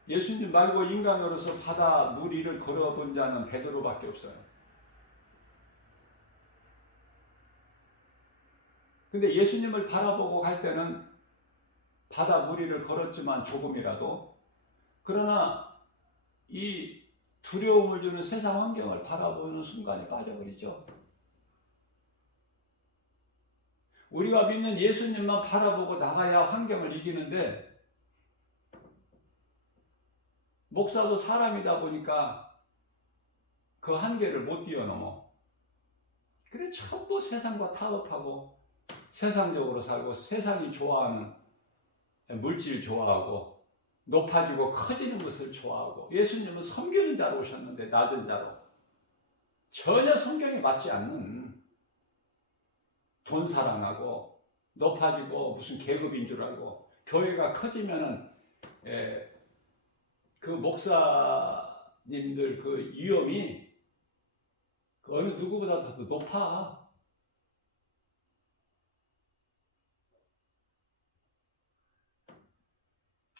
예수님 말고 인간으로서 바다 물 위를 걸어본 자는 베드로밖에 없어요. 근데 예수님을 바라보고 갈 때는 바다 물 위를 걸었지만 조금이라도, 그러나 이 두려움을 주는 세상 환경을 바라보는 순간에 빠져버리죠. 우리가 믿는 예수님만 바라보고 나가야 환경을 이기는데, 목사도 사람이다 보니까 그 한계를 못 뛰어넘어. 그래 전부 세상과 타협하고 세상적으로 살고 세상이 좋아하는 물질 좋아하고 높아지고 커지는 것을 좋아하고. 예수님은 섬기는 자로 오셨는데 낮은 자로, 전혀 성경에 맞지 않는 돈 사랑하고 높아지고 무슨 계급인 줄 알고 교회가 커지면은 그 목사님들 그 위엄이 그 어느 누구보다 더 높아.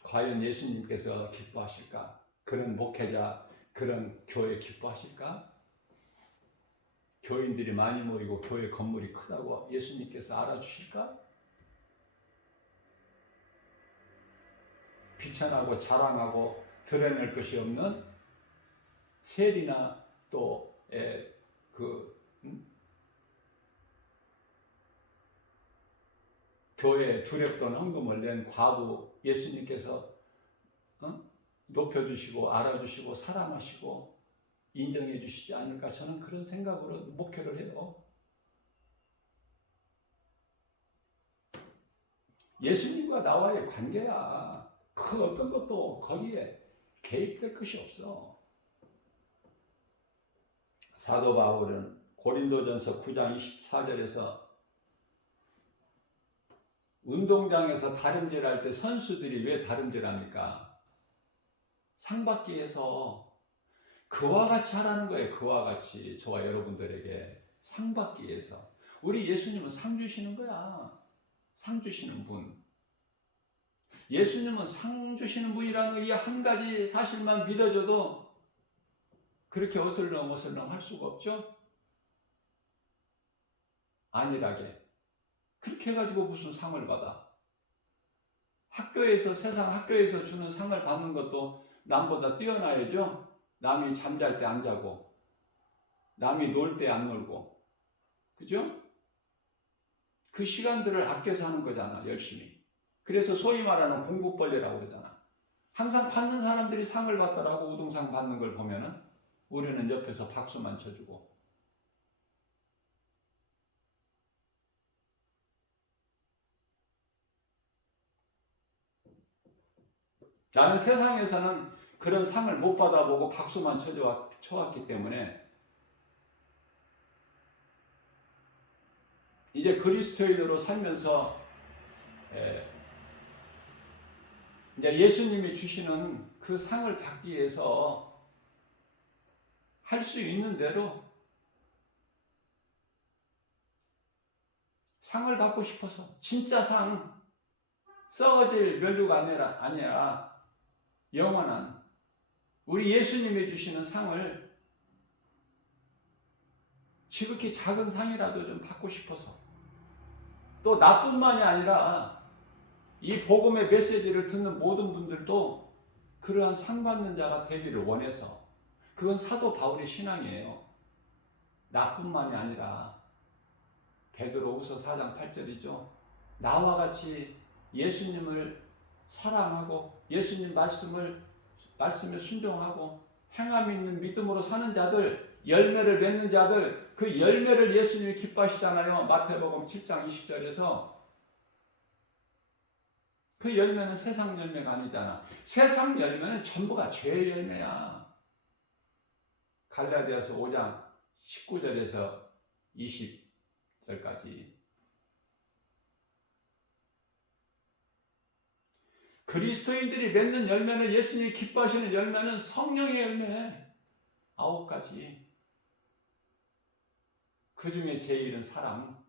과연 예수님께서 기뻐하실까? 그런 목회자, 그런 교회 기뻐하실까? 교인들이 많이 모이고 교회 건물이 크다고 예수님께서 알아주실까? 비천하고 자랑하고 드러낼 것이 없는 세리나 또 교회에 두렵던 헌금을 낸 과부 예수님께서 높여주시고 알아주시고 사랑하시고 인정해 주시지 않을까, 저는 그런 생각으로 목회를 해요. 예수님과 나와의 관계야. 그 어떤 것도 거기에 개입될 것이 없어. 사도 바울은 고린도전서 9장 24절에서 운동장에서 다름질할 때 선수들이 왜 다름질합니까? 상 받기 위해서 그와 같이 하라는 거예요. 그와 같이 저와 여러분들에게 상 받기 위해서. 우리 예수님은 상 주시는 거야. 상 주시는 분. 예수님은 상 주시는 분이라는 이 한 가지 사실만 믿어줘도 그렇게 어슬렁어슬렁 할 수가 없죠? 안일하게. 그렇게 해가지고 무슨 상을 받아? 학교에서, 세상 학교에서 주는 상을 받는 것도 남보다 뛰어나야죠? 남이 잠잘 때 안 자고, 남이 놀 때 안 놀고, 그죠? 그 시간들을 아껴서 하는 거잖아, 열심히. 그래서 소위 말하는 공부벌레라고 그러잖아. 항상 받는 사람들이 상을 받더라고. 우등상 받는 걸 보면은 우리는 옆에서 박수만 쳐주고. 나는 세상에서는 그런 상을 못 받아보고 박수만 쳐왔기 때문에 이제 그리스도인으로 살면서 이제 예수님이 주시는 그 상을 받기 위해서 할 수 있는 대로 상을 받고 싶어서, 진짜 상, 썩어질 면류가 아니라 영원한 우리 예수님이 주시는 상을 지극히 작은 상이라도 좀 받고 싶어서, 또 나뿐만이 아니라 이 복음의 메시지를 듣는 모든 분들도 그러한 상 받는 자가 되기를 원해서. 그건 사도 바울의 신앙이에요. 나뿐만이 아니라 베드로후서 4장 8절이죠. 나와 같이 예수님을 사랑하고 예수님 말씀에 순종하고 행함 있는 믿음으로 사는 자들, 열매를 맺는 자들, 그 열매를 예수님이 기뻐하시잖아요. 마태복음 7장 20절에서. 그 열매는 세상 열매가 아니잖아. 세상 열매는 전부가 죄의 열매야. 갈라디아서 5장 19절에서 20절까지. 그리스도인들이 맺는 열매는, 예수님이 기뻐하시는 열매는 성령의 열매 9가지. 그 중에 제일은 사랑.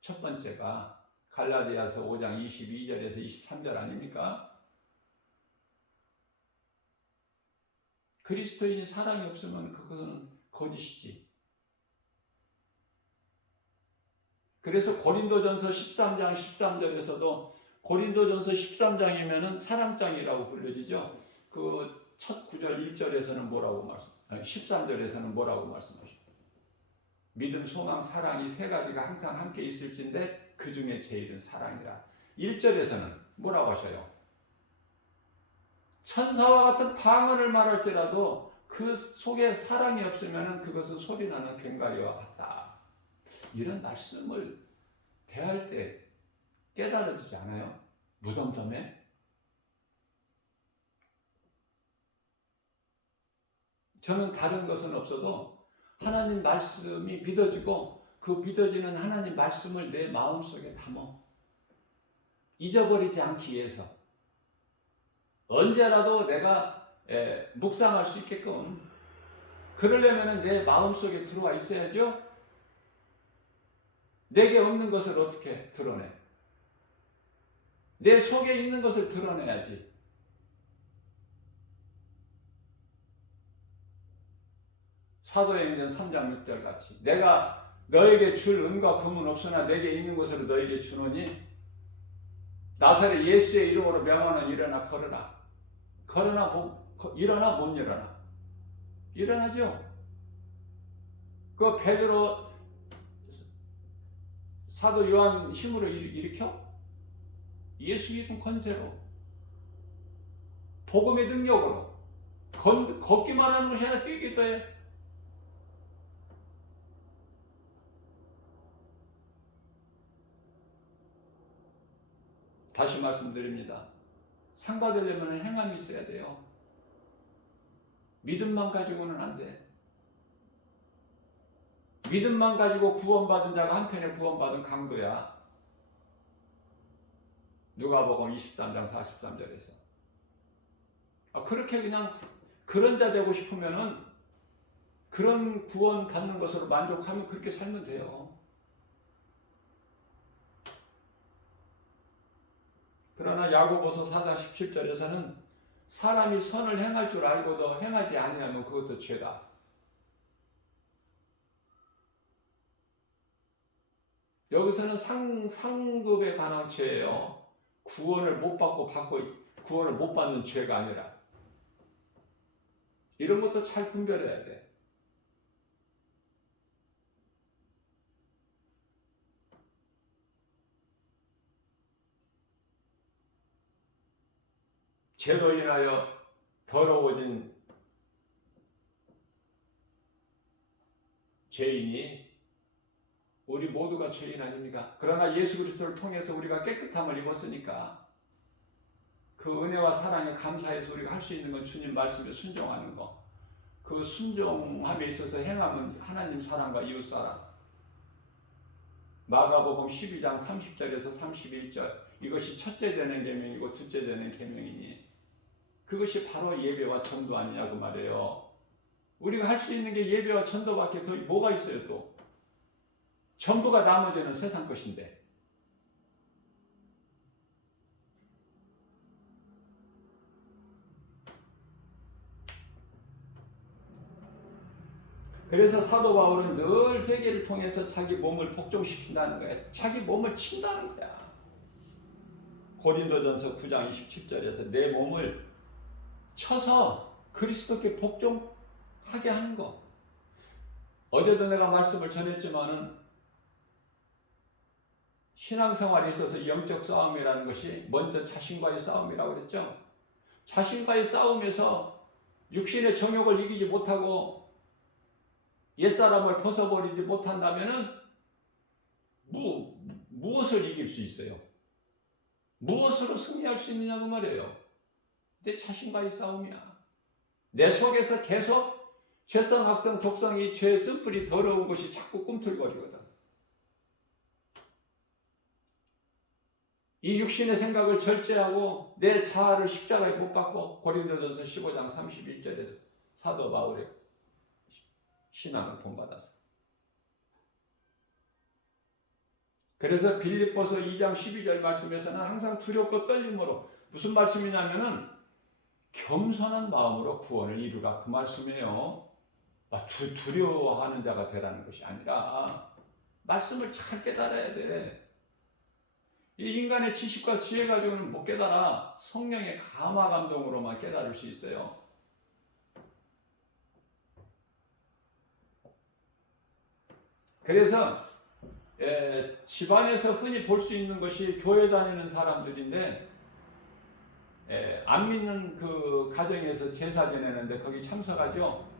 첫 번째가 갈라디아서 5장 22절에서 23절 아닙니까? 그리스도인이 사랑이 없으면 그것은 거짓이지. 그래서 고린도전서 13장 13절에서도, 고린도전서 13장이면은 사랑장이라고 불려지죠. 그 첫 구절 1절에서는 뭐라고 13절에서는 뭐라고 말씀하십니까? 믿음, 소망, 사랑이 세 가지가 항상 함께 있을진데 그 중에 제일은 사랑이라. 1절에서는 뭐라고 하셔요? 천사와 같은 방언을 말할지라도 그 속에 사랑이 없으면 그것은 소리나는 괭가리와 같다. 이런 말씀을 대할 때 깨달아지지 않아요? 무덤덤해? 저는 다른 것은 없어도 하나님 말씀이 믿어지고, 그 믿어지는 하나님 말씀을 내 마음속에 담아 잊어버리지 않기 위해서 언제라도 내가 묵상할 수 있게끔, 그러려면 내 마음속에 들어와 있어야죠. 내게 없는 것을 어떻게 드러내? 내 속에 있는 것을 드러내야지. 사도행전 3장 6절 같이, 내가 너에게 줄 은과 금은 없으나 내게 있는 것으로 너에게 주노니 나사렛 예수의 이름으로 명하는 일어나 걸으라. 일어나 못 일어나? 일어나죠. 그 베드로 사도 요한 힘으로 일으켜? 예수 이름 권세로, 복음의 능력으로, 걷기만 하는 것이 아니라 뛰기도 해. 다시 말씀드립니다. 상 받으려면 행함이 있어야 돼요. 믿음만 가지고는 안 돼. 믿음만 가지고 구원받은 자가 한편에 구원받은 강도야. 누가복음 23장 43절에서. 그렇게 그냥 그런 자 되고 싶으면은, 그런 구원 받는 것으로 만족하면 그렇게 살면 돼요. 그러나 야고보서 4장 17절에서는 사람이 선을 행할 줄 알고도 행하지 아니하면 그것도 죄다. 여기서는 상급에 관한 죄예요. 구원을 못 받고 구원을 못 받는 죄가 아니라. 이런 것도 잘 분별해야 돼. 죄로 인하여 더러워진 죄인이, 우리 모두가 죄인 아닙니까? 그러나 예수 그리스도를 통해서 우리가 깨끗함을 입었으니까 그 은혜와 사랑에 감사해서 우리가 할 수 있는 건 주님 말씀에 순종하는 거. 그 순종함에 있어서 행함은 하나님 사랑과 이웃 사랑. 마가복음 12장 30절에서 31절, 이것이 첫째 되는 계명이고 둘째 되는 계명이니 그것이 바로 예배와 전도 아니냐 그 말이에요. 우리가 할 수 있는 게 예배와 전도밖에 더 뭐가 있어요? 또 전부가 나머지는 세상 것인데. 그래서 사도 바울은 늘 회개를 통해서 자기 몸을 복종시킨다는 거야. 자기 몸을 친다는 거야. 고린도전서 9장 27절에서 내 몸을 쳐서 그리스도께 복종하게 하는 거. 어제도 내가 말씀을 전했지만은 신앙생활에 있어서 영적 싸움이라는 것이 먼저 자신과의 싸움이라고 그랬죠. 자신과의 싸움에서 육신의 정욕을 이기지 못하고 옛사람을 벗어버리지 못한다면은 무엇을 이길 수 있어요? 무엇으로 승리할 수 있느냐고 말이에요. 내 자신과의 싸움이야. 내 속에서 계속 죄성, 악성, 독성, 이 죄의 쓴뿌리 더러운 것이 자꾸 꿈틀거리거든. 이 육신의 생각을 절제하고 내 자아를 십자가에 못 박고 고린도전서 15장 31절에서 사도 바울의 신앙을 본받아서. 그래서 빌립보서 2장 12절 말씀에서는 항상 두렵고 떨림으로, 무슨 말씀이냐면은 겸손한 마음으로 구원을 이루라, 그 말씀이에요. 두려워하는 자가 되라는 것이 아니라 말씀을 잘 깨달아야 돼. 이 인간의 지식과 지혜 가지고는 못 깨달아. 성령의 감화 감동으로만 깨달을 수 있어요. 그래서 집안에서 흔히 볼 수 있는 것이 교회 다니는 사람들인데, 안 믿는 그 가정에서 제사 지내는데 거기 참석하죠.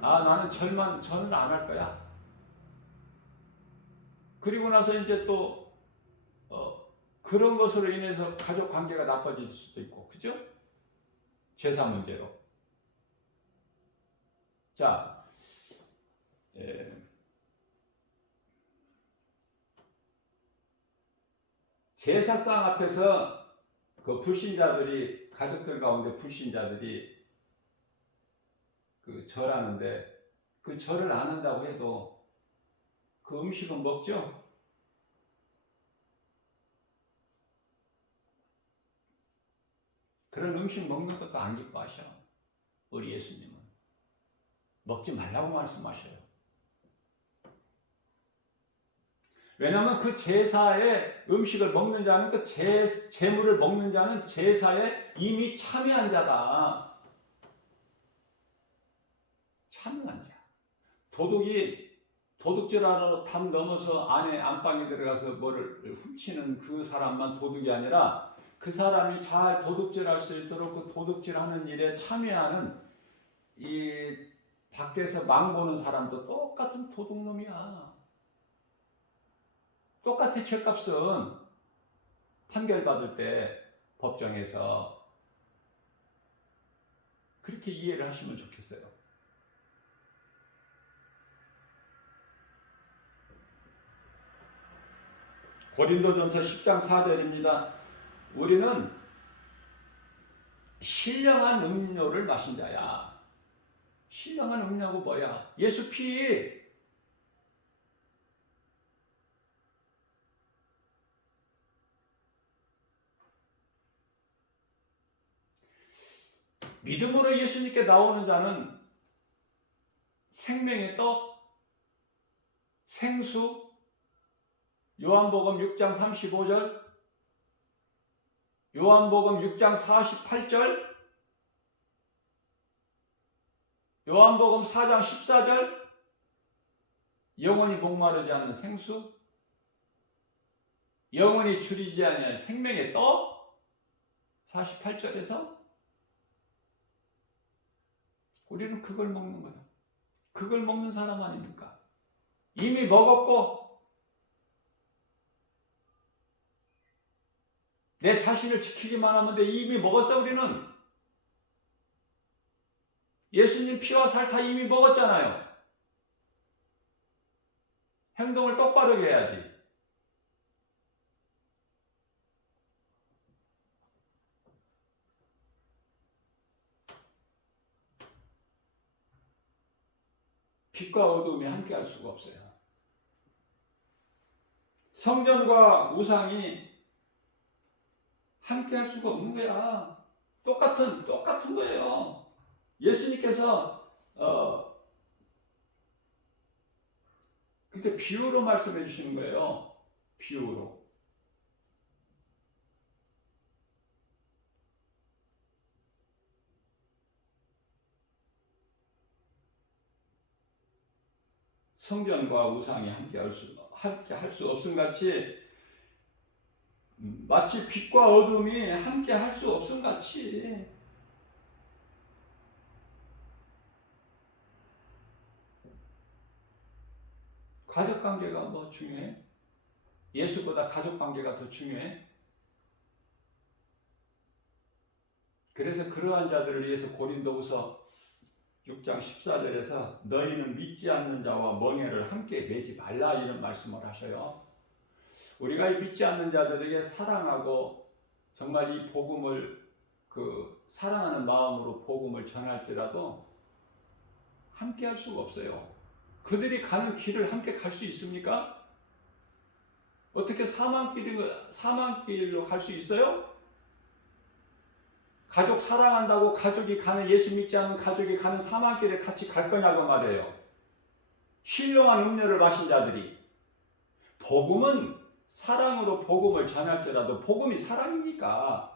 나는 저는 안 할 거야. 그리고 나서 이제 또 그런 것으로 인해서 가족 관계가 나빠질 수도 있고, 그죠? 제사 문제로. 자, 제사상 앞에서 그 불신자들이, 가족들 가운데 불신자들이 그 절하는데, 그 절을 안 한다고 해도 그 음식은 먹죠? 그런 음식 먹는 것도 안 기뻐하셔. 우리 예수님은 먹지 말라고 말씀하셔요. 왜냐하면 그 제사의 음식을 먹는 자는, 그 제물을 먹는 자는 제사에 이미 참여한 자다. 참여한 자. 도둑질하러 담 넘어서 안에 안방에 들어가서 뭐를 훔치는 그 사람만 도둑이 아니라, 그 사람이 잘 도둑질할 수 있도록 그 도둑질하는 일에 참여하는 이 밖에서 망보는 사람도 똑같은 도둑놈이야. 똑같아. 죄값은 판결받을 때 법정에서 그렇게 이해를 하시면 좋겠어요. 고린도전서 10장 4절입니다. 우리는 신령한 음료를 마신 자야. 신령한 음료가 뭐야? 예수 피. 믿음으로 예수님께 나오는 자는 생명의 떡, 생수, 요한복음 6장 35절, 요한복음 6장 48절, 요한복음 4장 14절, 영원히 목마르지 않는 생수, 영원히 줄이지 아니할 생명의 떡, 48절에서 우리는 그걸 먹는 거야. 그걸 먹는 사람 아닙니까? 이미 먹었고 내 자신을 지키기만 하면 돼. 이미 먹었어. 우리는 예수님 피와 살 다 이미 먹었잖아요. 행동을 똑바로 해야지. 빛과 어둠이 함께 할 수가 없어요. 성전과 우상이 함께 할 수가 없는 거야. 똑같은 거예요. 예수님께서 근데 비유로 말씀해 주시는 거예요. 비유로. 성전과 우상이 함께 할 수 없음 같이, 마치 빛과 어둠이 함께 할 수 없음 같이 가족 관계가 뭐 중요해? 예수보다 가족 관계가 더 중요해? 그래서 그러한 자들을 위해서 고린도후서 6장 14절에서 너희는 믿지 않는 자와 멍에를 함께 매지 말라 이런 말씀을 하셔요. 우리가 이 믿지 않는 자들에게 사랑하고 정말 이 복음을 사랑하는 마음으로 복음을 전할지라도 함께 할 수가 없어요. 그들이 가는 길을 함께 갈 수 있습니까? 어떻게 사망길로 갈 수 있어요? 가족 사랑한다고 가족이 가는 예수 믿지 않는 가족이 가는 사망길에 같이 갈 거냐고 말해요. 신령한 음료를 마신 자들이. 복음은 사랑으로 복음을 전할지라도 복음이 사랑이니까.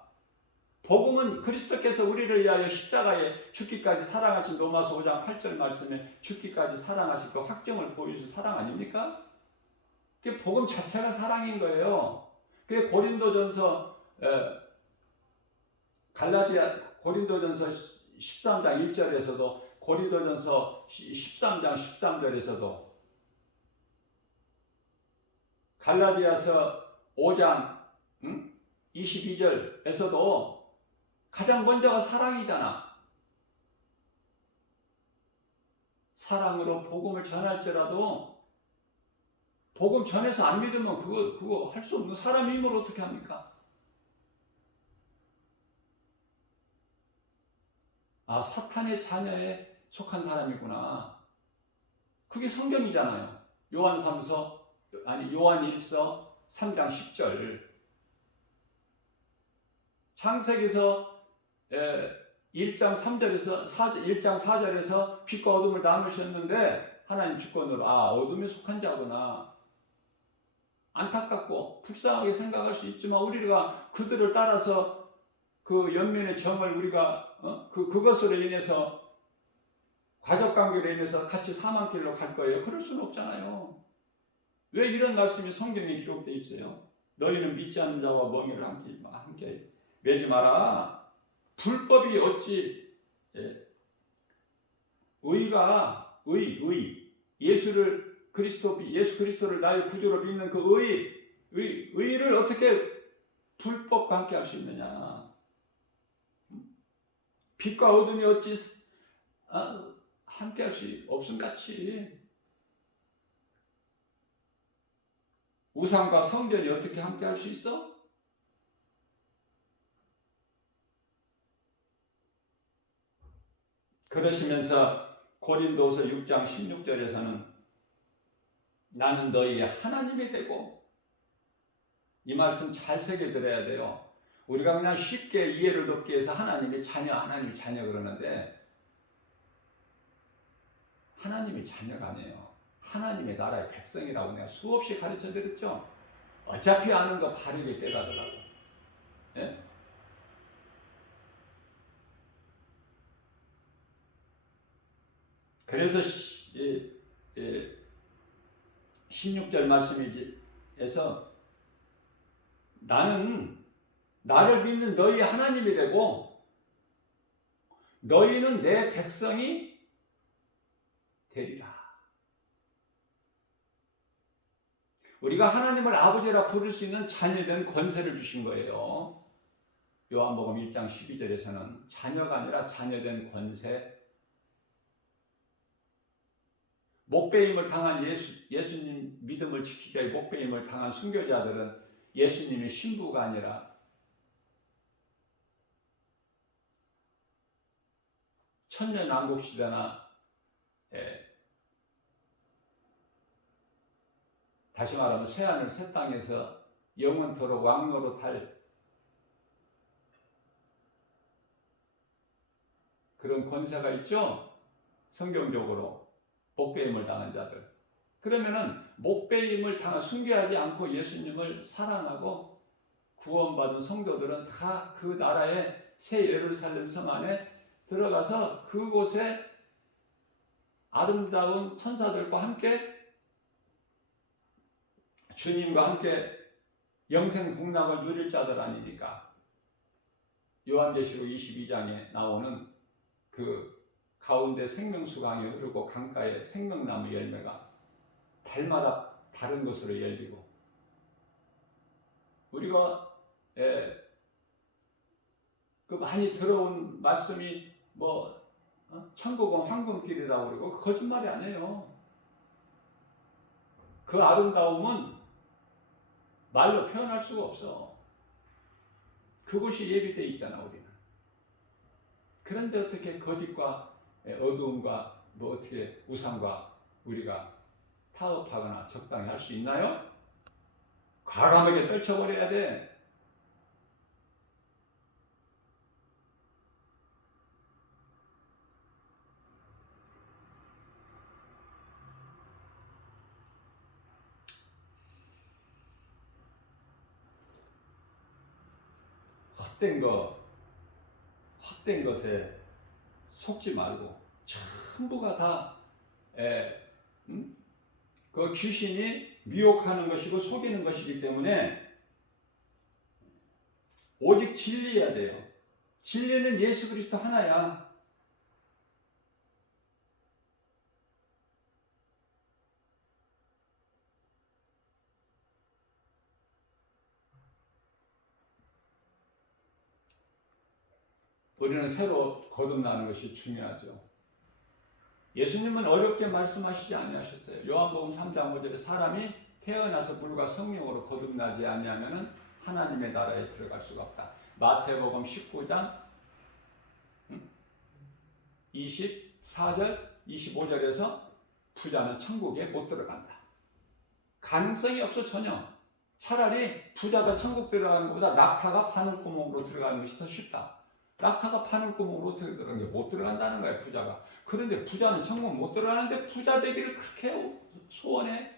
복음은 그리스도께서 우리를 위하여 십자가에 죽기까지 사랑하신 로마서 5장 8절 말씀에 죽기까지 사랑하실 그 확정을 보여준 사랑 아닙니까? 그게 복음 자체가 사랑인 거예요. 그게 고린도전서 13장 1절에서도 고린도전서 13장 13절에서도 갈라디아서 5장 22절에서도 가장 먼저가 사랑이잖아. 사랑으로 복음을 전할지라도 복음 전해서 안 믿으면 그거 할 수 없는 사람 힘으로 어떻게 합니까? 아, 사탄의 자녀에 속한 사람이구나. 그게 성경이잖아요. 요한 1서 3장 10절. 창세기서 1장 4절에서 빛과 어둠을 나누셨는데 하나님 주권으로 어둠에 속한 자구나. 안타깝고 불쌍하게 생각할 수 있지만 우리가 그들을 따라서 그 연민의 정을 우리가 그것으로 인해서 가족관계로 인해서 같이 사망길로 갈 거예요. 그럴 수는 없잖아요. 왜 이런 말씀이 성경에 기록되어 있어요? 너희는 믿지 않는 자와 멍에를 함께 매지 마라. 불법이 어찌 예수 그리스도를 나의 구주로 믿는 그 의를 어떻게 불법과 함께 할 수 있느냐? 빛과 어둠이 어찌 함께 할 수 없음같이 우상과 성전이 어떻게 함께 할 수 있어? 그러시면서 고린도서 6장 16절에서는 나는 너희의 하나님이 되고, 이 말씀 잘 새겨들어야 돼요. 우리가 그냥 쉽게 이해를 돕기 위해서 하나님이 자녀 그러는데 하나님이 자녀가 아니에요. 하나님의 나라의 백성이라고 내가 수없이 가르쳐 드렸죠. 어차피 아는 거 바르게 깨달으라고. 예? 그래서 16절 말씀에서 나는 나를 믿는 너희 하나님이 되고 너희는 내 백성이 되리라. 우리가 하나님을 아버지라 부를 수 있는 자녀된 권세를 주신 거예요. 요한복음 1장 12절에서는 자녀가 아니라 자녀된 권세, 목배임을 당한 예수님 믿음을 지키기 위해 목배임을 당한 순교자들은 예수님의 신부가 아니라 천년왕국 시대나 다시 말하면 새하늘 새 땅에서 영원토록 왕노로 탈 그런 권세가 있죠. 성경적으로 목배임을 당한 자들. 그러면은 목배임을 당한 순교하지 않고 예수님을 사랑하고 구원받은 성도들은 다 그 나라의 새 예루살렘 성 안에 들어가서 그곳에 아름다운 천사들과 함께 주님과 함께 영생 복락을 누릴 자들 아니니까. 요한계시록 22장에 나오는 그 가운데 생명수강이 흐르고 강가에 생명나무 열매가 달마다 다른 것으로 열리고, 우리가 그 많이 들어온 말씀이 뭐 천국은 황금길이다 그러고, 그 거짓말이 아니에요. 그 아름다움은 말로 표현할 수가 없어. 그곳이 예비되어 있잖아, 우리는. 그런데 어떻게 거짓과 어두움과 뭐 어떻게 우상과 우리가 타협하거나 적당히 할 수 있나요? 과감하게 떨쳐버려야 돼. 헛된 것에 속지 말고, 전부가 다 그 귀신이 미혹하는 것이고 속이는 것이기 때문에 오직 진리해야 돼요. 진리는 예수 그리스도 하나야. 우리는 새로 거듭나는 것이 중요하죠. 예수님은 어렵게 말씀하시지 아니하셨어요. 요한복음 3장 5절에 사람이 태어나서 물과 성령으로 거듭나지 아니하면 하나님의 나라에 들어갈 수가 없다. 마태복음 19장 24절 25절에서 부자는 천국에 못 들어간다. 가능성이 없어 전혀. 차라리 부자가 천국 들어가는 것보다 낙타가 바늘구멍으로 들어가는 것이 더 쉽다. 낙타가 바늘구멍으로 들어가는 게 못 들어간다는 거야, 부자가. 그런데 부자는 천국 못 들어가는데 부자 되기를 그렇게 소원해.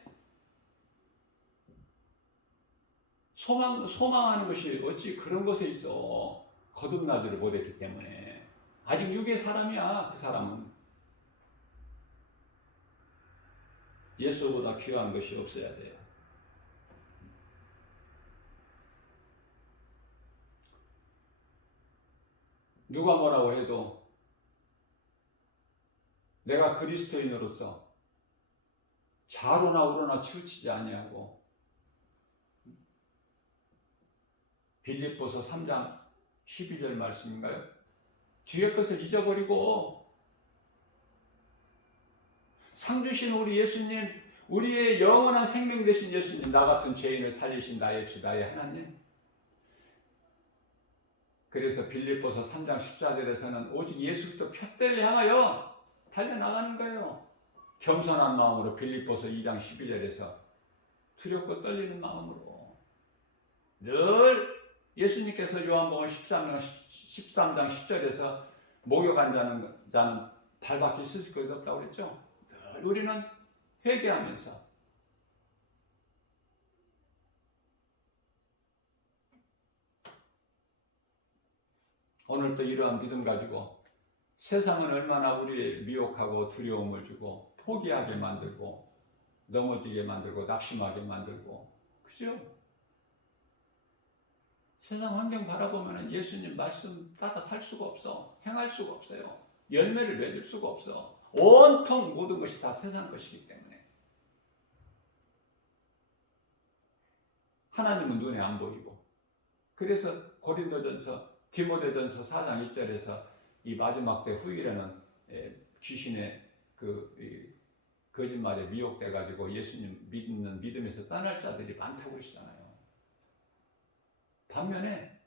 소망하는 것이 어찌 그런 것에 있어. 거듭나지를 못했기 때문에. 아직 육의 사람이야, 그 사람은. 예수보다 귀한 것이 없어야 돼요. 누가 뭐라고 해도 내가 그리스도인으로서 좌로나 우로나 치우치지 아니하고, 빌립보서 3장 12절 말씀인가요? 뒤의 것을 잊어버리고 상 주신 우리 예수님, 우리의 영원한 생명 되신 예수님, 나 같은 죄인을 살리신 나의 주, 나의 하나님. 그래서 빌립보서 3장 14절에서는 오직 예수부터 푯대를 향하여 달려나가는 거예요. 겸손한 마음으로. 빌립보서 2장 12절에서 두렵고 떨리는 마음으로. 늘 예수님께서 요한복음 13장 10절에서 목욕한 자는 발밖에 씻을 것이 없다고 그랬죠. 늘 우리는 회개하면서 오늘도 이러한 믿음 가지고, 세상은 얼마나 우리를 미혹하고 두려움을 주고 포기하게 만들고 넘어지게 만들고 낙심하게 만들고, 그죠? 세상 환경 바라보면 예수님 말씀 따라 살 수가 없어. 행할 수가 없어요. 열매를 맺을 수가 없어. 온통 모든 것이 다 세상 것이기 때문에. 하나님은 눈에 안 보이고. 그래서 디모데전서 4장 1절에서 이 마지막 때 후일에는 귀신의 거짓말에 미혹돼 가지고 예수님 믿는 믿음에서 떠날 자들이 많다고 그러시잖아요. 반면에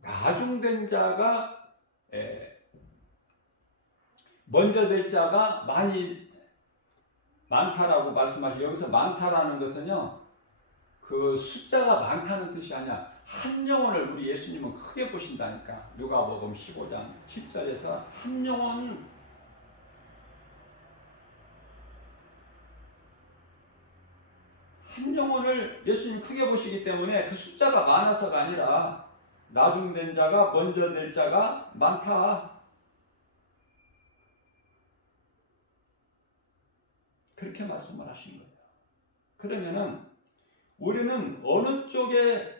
나중된 자가, 먼저 될 자가 많다라고 말씀하시고, 여기서 많다라는 것은요, 그 숫자가 많다는 뜻이 아니야. 한 영혼을 우리 예수님은 크게 보신다니까. 누가복음 15장 7절에서 한 영혼을 예수님 크게 보시기 때문에 그 숫자가 많아서가 아니라 나중된 자가, 먼저 될 자가 많다. 그렇게 말씀을 하신 거예요. 그러면은 우리는 어느 쪽에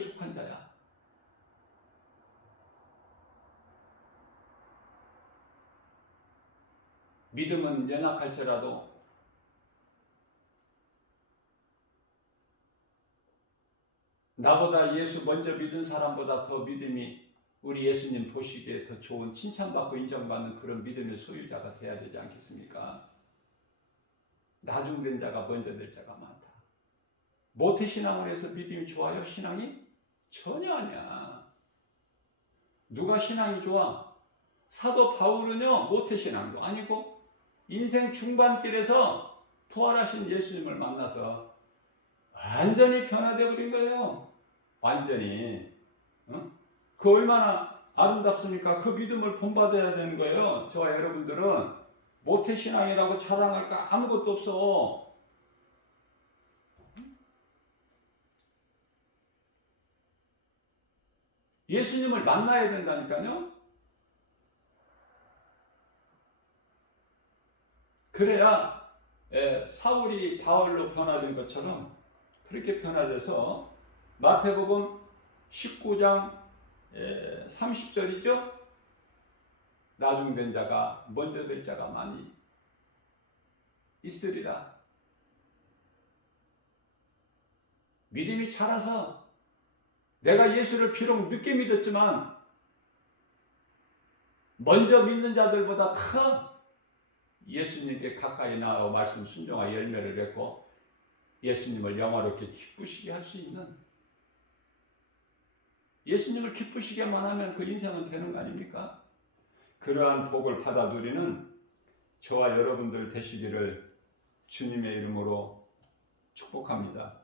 속한 자야? 믿음은 연약할지라도 나보다 예수 먼저 믿은 사람보다 더 믿음이 우리 예수님 보시기에 더 좋은 칭찬받고 인정받는 그런 믿음의 소유자가 돼야 되지 않겠습니까? 나중된 자가 먼저 될 자가 많다. 모태신앙을 해서 믿음이 좋아요? 신앙이? 전혀 아니야. 누가 신앙이 좋아? 사도 바울은요, 모태신앙도 아니고 인생 중반길에서 부활하신 예수님을 만나서 완전히 변화되어 버린 거예요. 완전히. 그 얼마나 아름답습니까? 그 믿음을 본받아야 되는 거예요. 저와 여러분들은 모태신앙이라고 자랑할 거 아무것도 없어. 예수님을 만나야 된다니까요. 그래야 사울이 바울로 변화된 것처럼 그렇게 변화돼서 마태복음 19장 30절이죠. 나중된 자가 먼저 될 자가 많이 있으리라. 믿음이 자라서 내가 예수를 비록 늦게 믿었지만 먼저 믿는 자들보다 더 예수님께 가까이 나아가 말씀 순종하여 열매를 맺고 예수님을 영화롭게 기쁘시게 할 수 있는, 예수님을 기쁘시게만 하면 그 인생은 되는 거 아닙니까? 그러한 복을 받아 누리는 저와 여러분들 되시기를 주님의 이름으로 축복합니다.